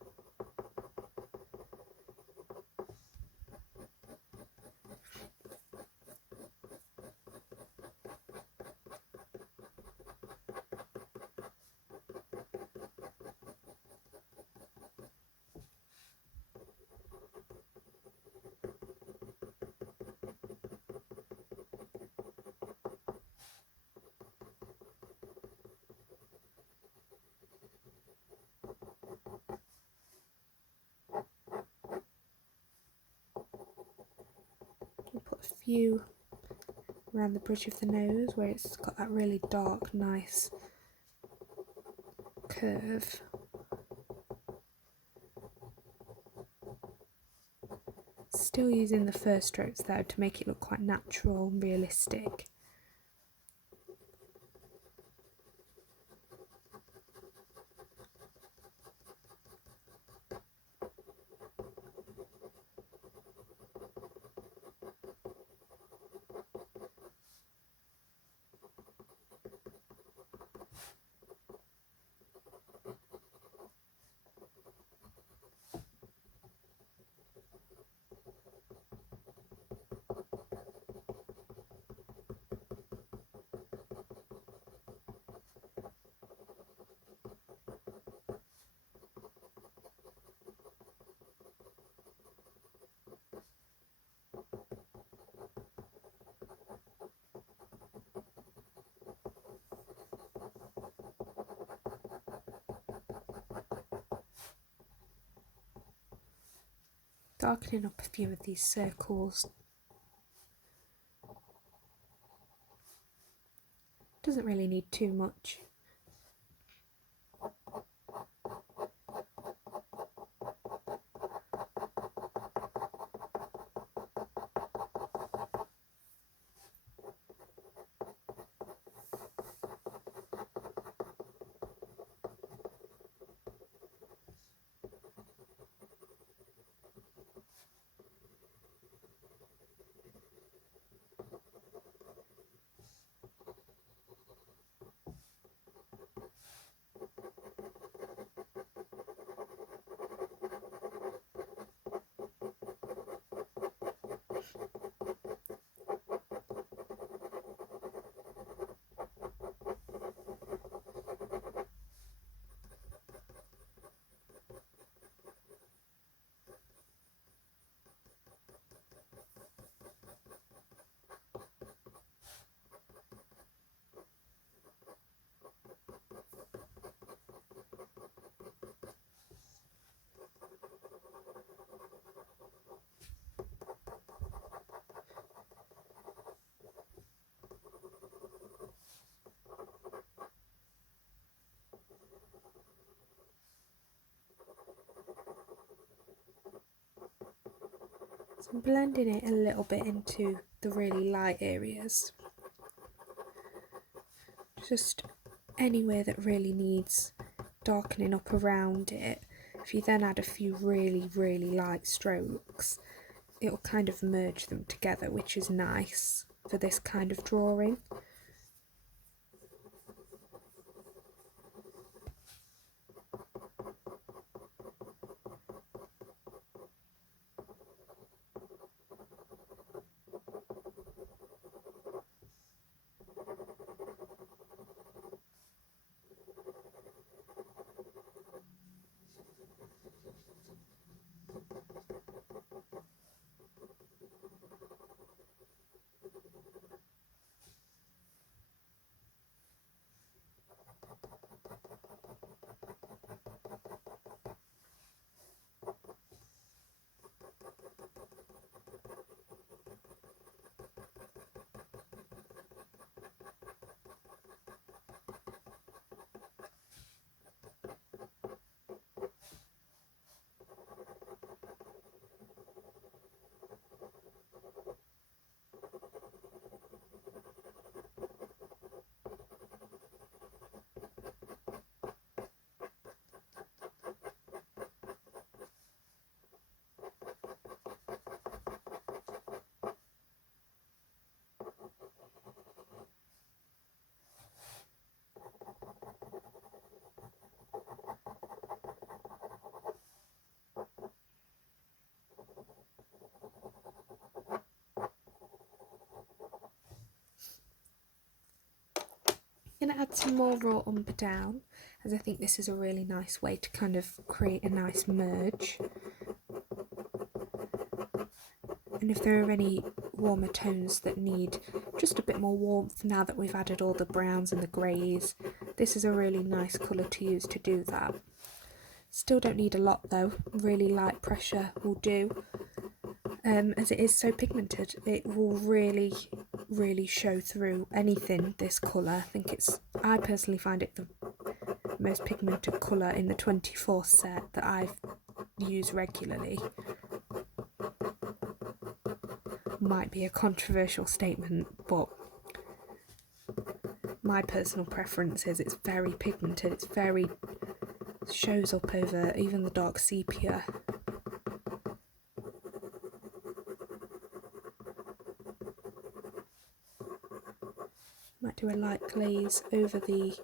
Put a few around the bridge of the nose where it's got that really dark, nice curve. Still using the first strokes though to make it look quite natural and realistic. Darkening up a few of these circles. Doesn't really need too much. So I'm blending it a little bit into the really light areas. Just anywhere that really needs darkening up around it. If you then add a few really, really light strokes, it'll kind of merge them together, which is nice for this kind of drawing. I'm going to add some more raw umber down, as I think this is a really nice way to kind of create a nice merge. And if there are any warmer tones that need just a bit more warmth now that we've added all the browns and the greys, this is a really nice colour to use to do that. Still don't need a lot though, really light pressure will do. As it is so pigmented, it will really show through anything this colour. I personally find it the most pigmented colour in the 24 set that I've used regularly. Might be a controversial statement, but my personal preference is it's very pigmented, shows up over even the dark sepia. Might do a light glaze over the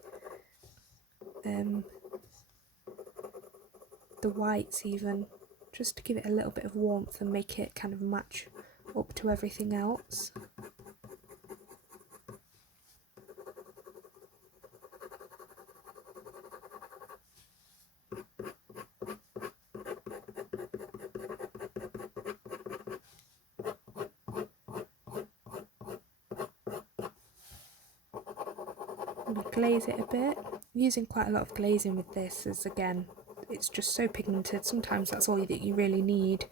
whites even, just to give it a little bit of warmth and make it kind of match up to everything else. I'm going to glaze it a bit. I'm using quite a lot of glazing with this, as again, it's just so pigmented. Sometimes that's all that you really need.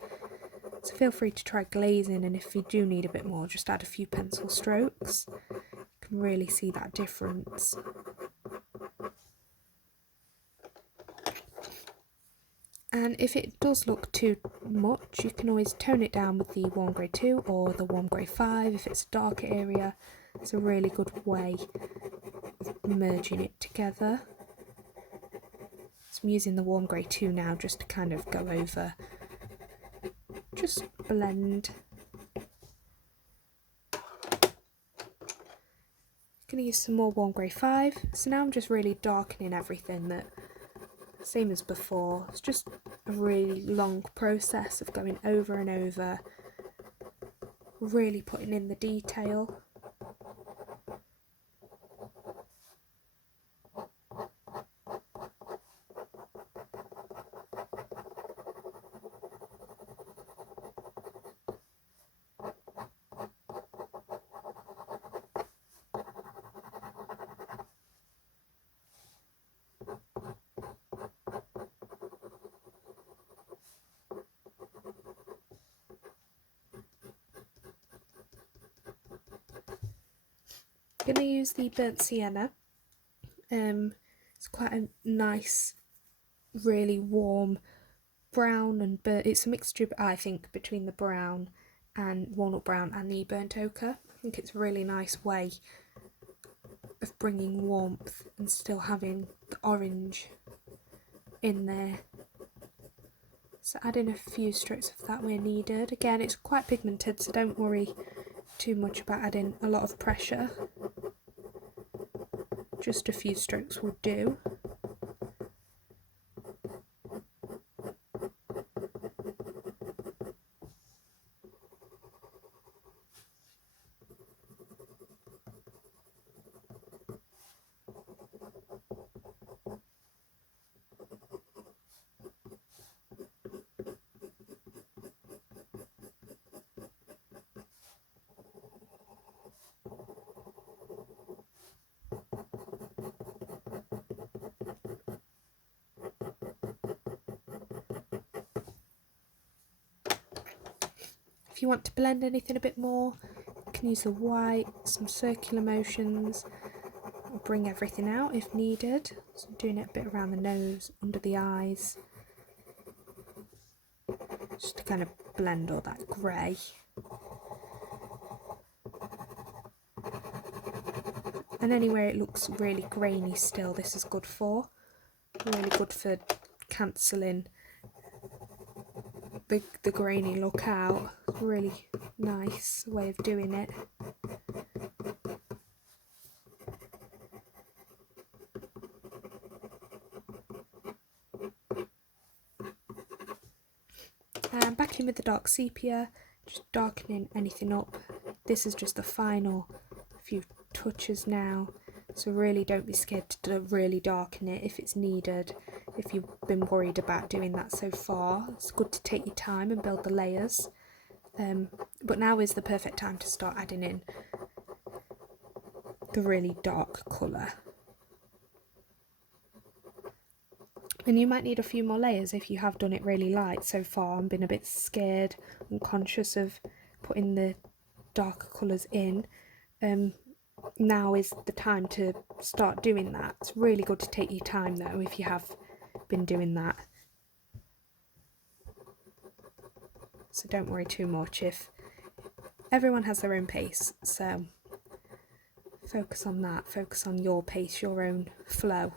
So feel free to try glazing, and if you do need a bit more, just add a few pencil strokes. You can really see that difference. And if it does look too much, you can always tone it down with the warm grey 2 or the warm grey 5 if it's a darker area. It's a really good way of merging it together. So I'm using the warm grey 2 now just to kind of go over, just blend. Going to use some more warm grey 5. So now I'm just really darkening everything, that same as before. It's just a really long process of going over and over, really putting in the detail. I'm going to use the burnt sienna. It's quite a nice, really warm brown and burnt. It's a mixture, I think, between the brown and walnut brown and the burnt ochre. I think it's a really nice way of bringing warmth and still having the orange in there. So add in a few strokes of that where needed. Again, it's quite pigmented, so don't worry too much about adding a lot of pressure. Just a few strokes will do. If you want to blend anything a bit more, you can use the white, some circular motions, or bring everything out if needed. So I'm doing it a bit around the nose, under the eyes, just to kind of blend all that grey. And anywhere it looks really grainy still, this is good for. Really good for cancelling the grainy look out. It's a really nice way of doing it. And back in with the dark sepia, just darkening anything up. This is just the final few touches now. so really don't be scared to really darken it if it's needed, if you've been worried about doing that so far. It's good to take your time and build the layers, but now is the perfect time to start adding in the really dark colour. And you might need a few more layers if you have done it really light so far and been a bit scared and conscious of putting the darker colours in. Now is the time to start doing that. It's really good to take your time though if you have been doing that. So don't worry too much, if everyone has their own pace, so focus on that, focus on your pace, your own flow.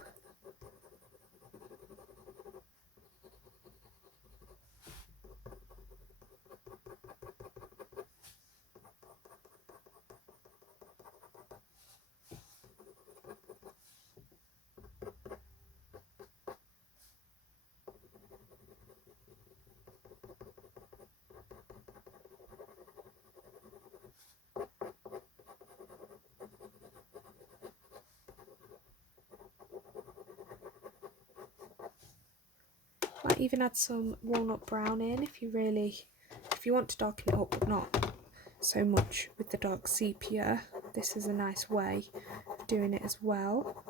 Might even add some walnut brown in if you want to darken it up, but not so much with the dark sepia. This is a nice way of doing it as well.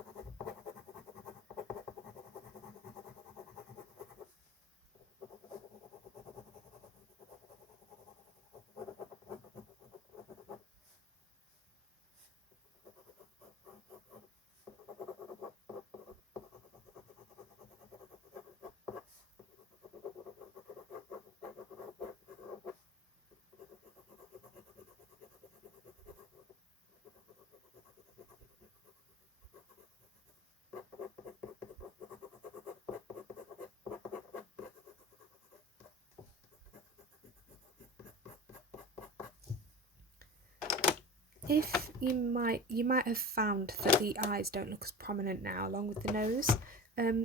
If you might have found that the eyes don't look as prominent now, along with the nose.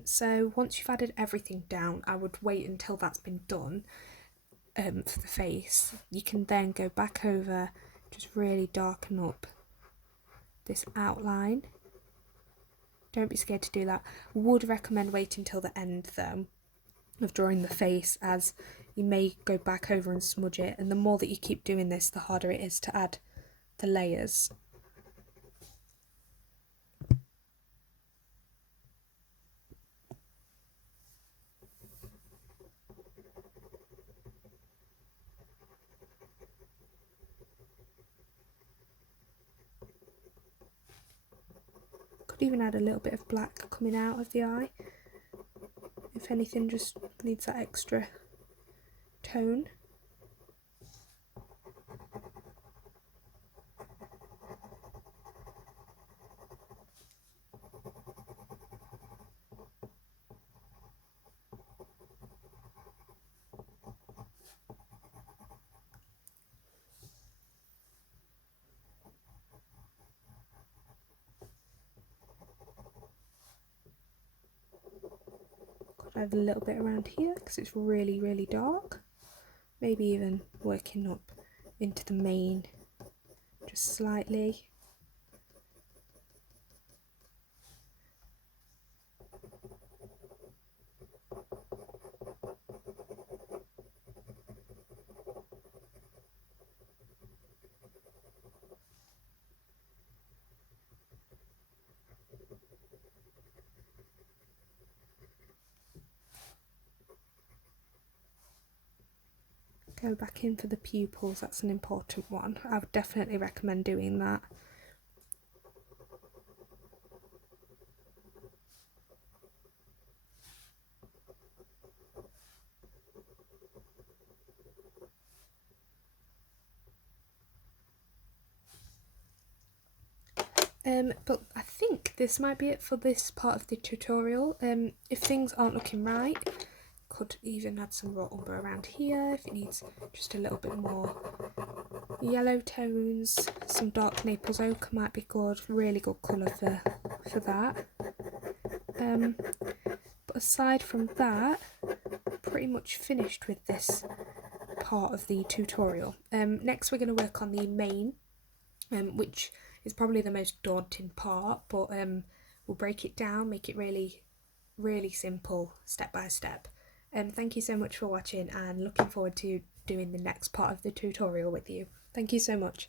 So once you've added everything down, I would wait until that's been done for the face. You can then go back over, just really darken up this outline. Don't be scared to do that. Would recommend waiting till the end though of drawing the face, as you may go back over and smudge it, and the more that you keep doing this, the harder it is to add the layers. Could even add a little bit of black coming out of the eye, if anything just needs that extra tone. Add a little bit around here because it's really, really dark. Maybe even working up into the mane just slightly. Go back in for the pupils, that's an important one. I would definitely recommend doing that. But I think this might be it for this part of the tutorial. If things aren't looking right, could even add some raw umber around here if it needs just a little bit more yellow tones. Some dark Naples ochre might be good, really good colour for that. But aside from that, pretty much finished with this part of the tutorial. Next we're going to work on the mane, which is probably the most daunting part, but we'll break it down, make it really, really simple, step by step. Thank you so much for watching, and looking forward to doing the next part of the tutorial with you. Thank you so much.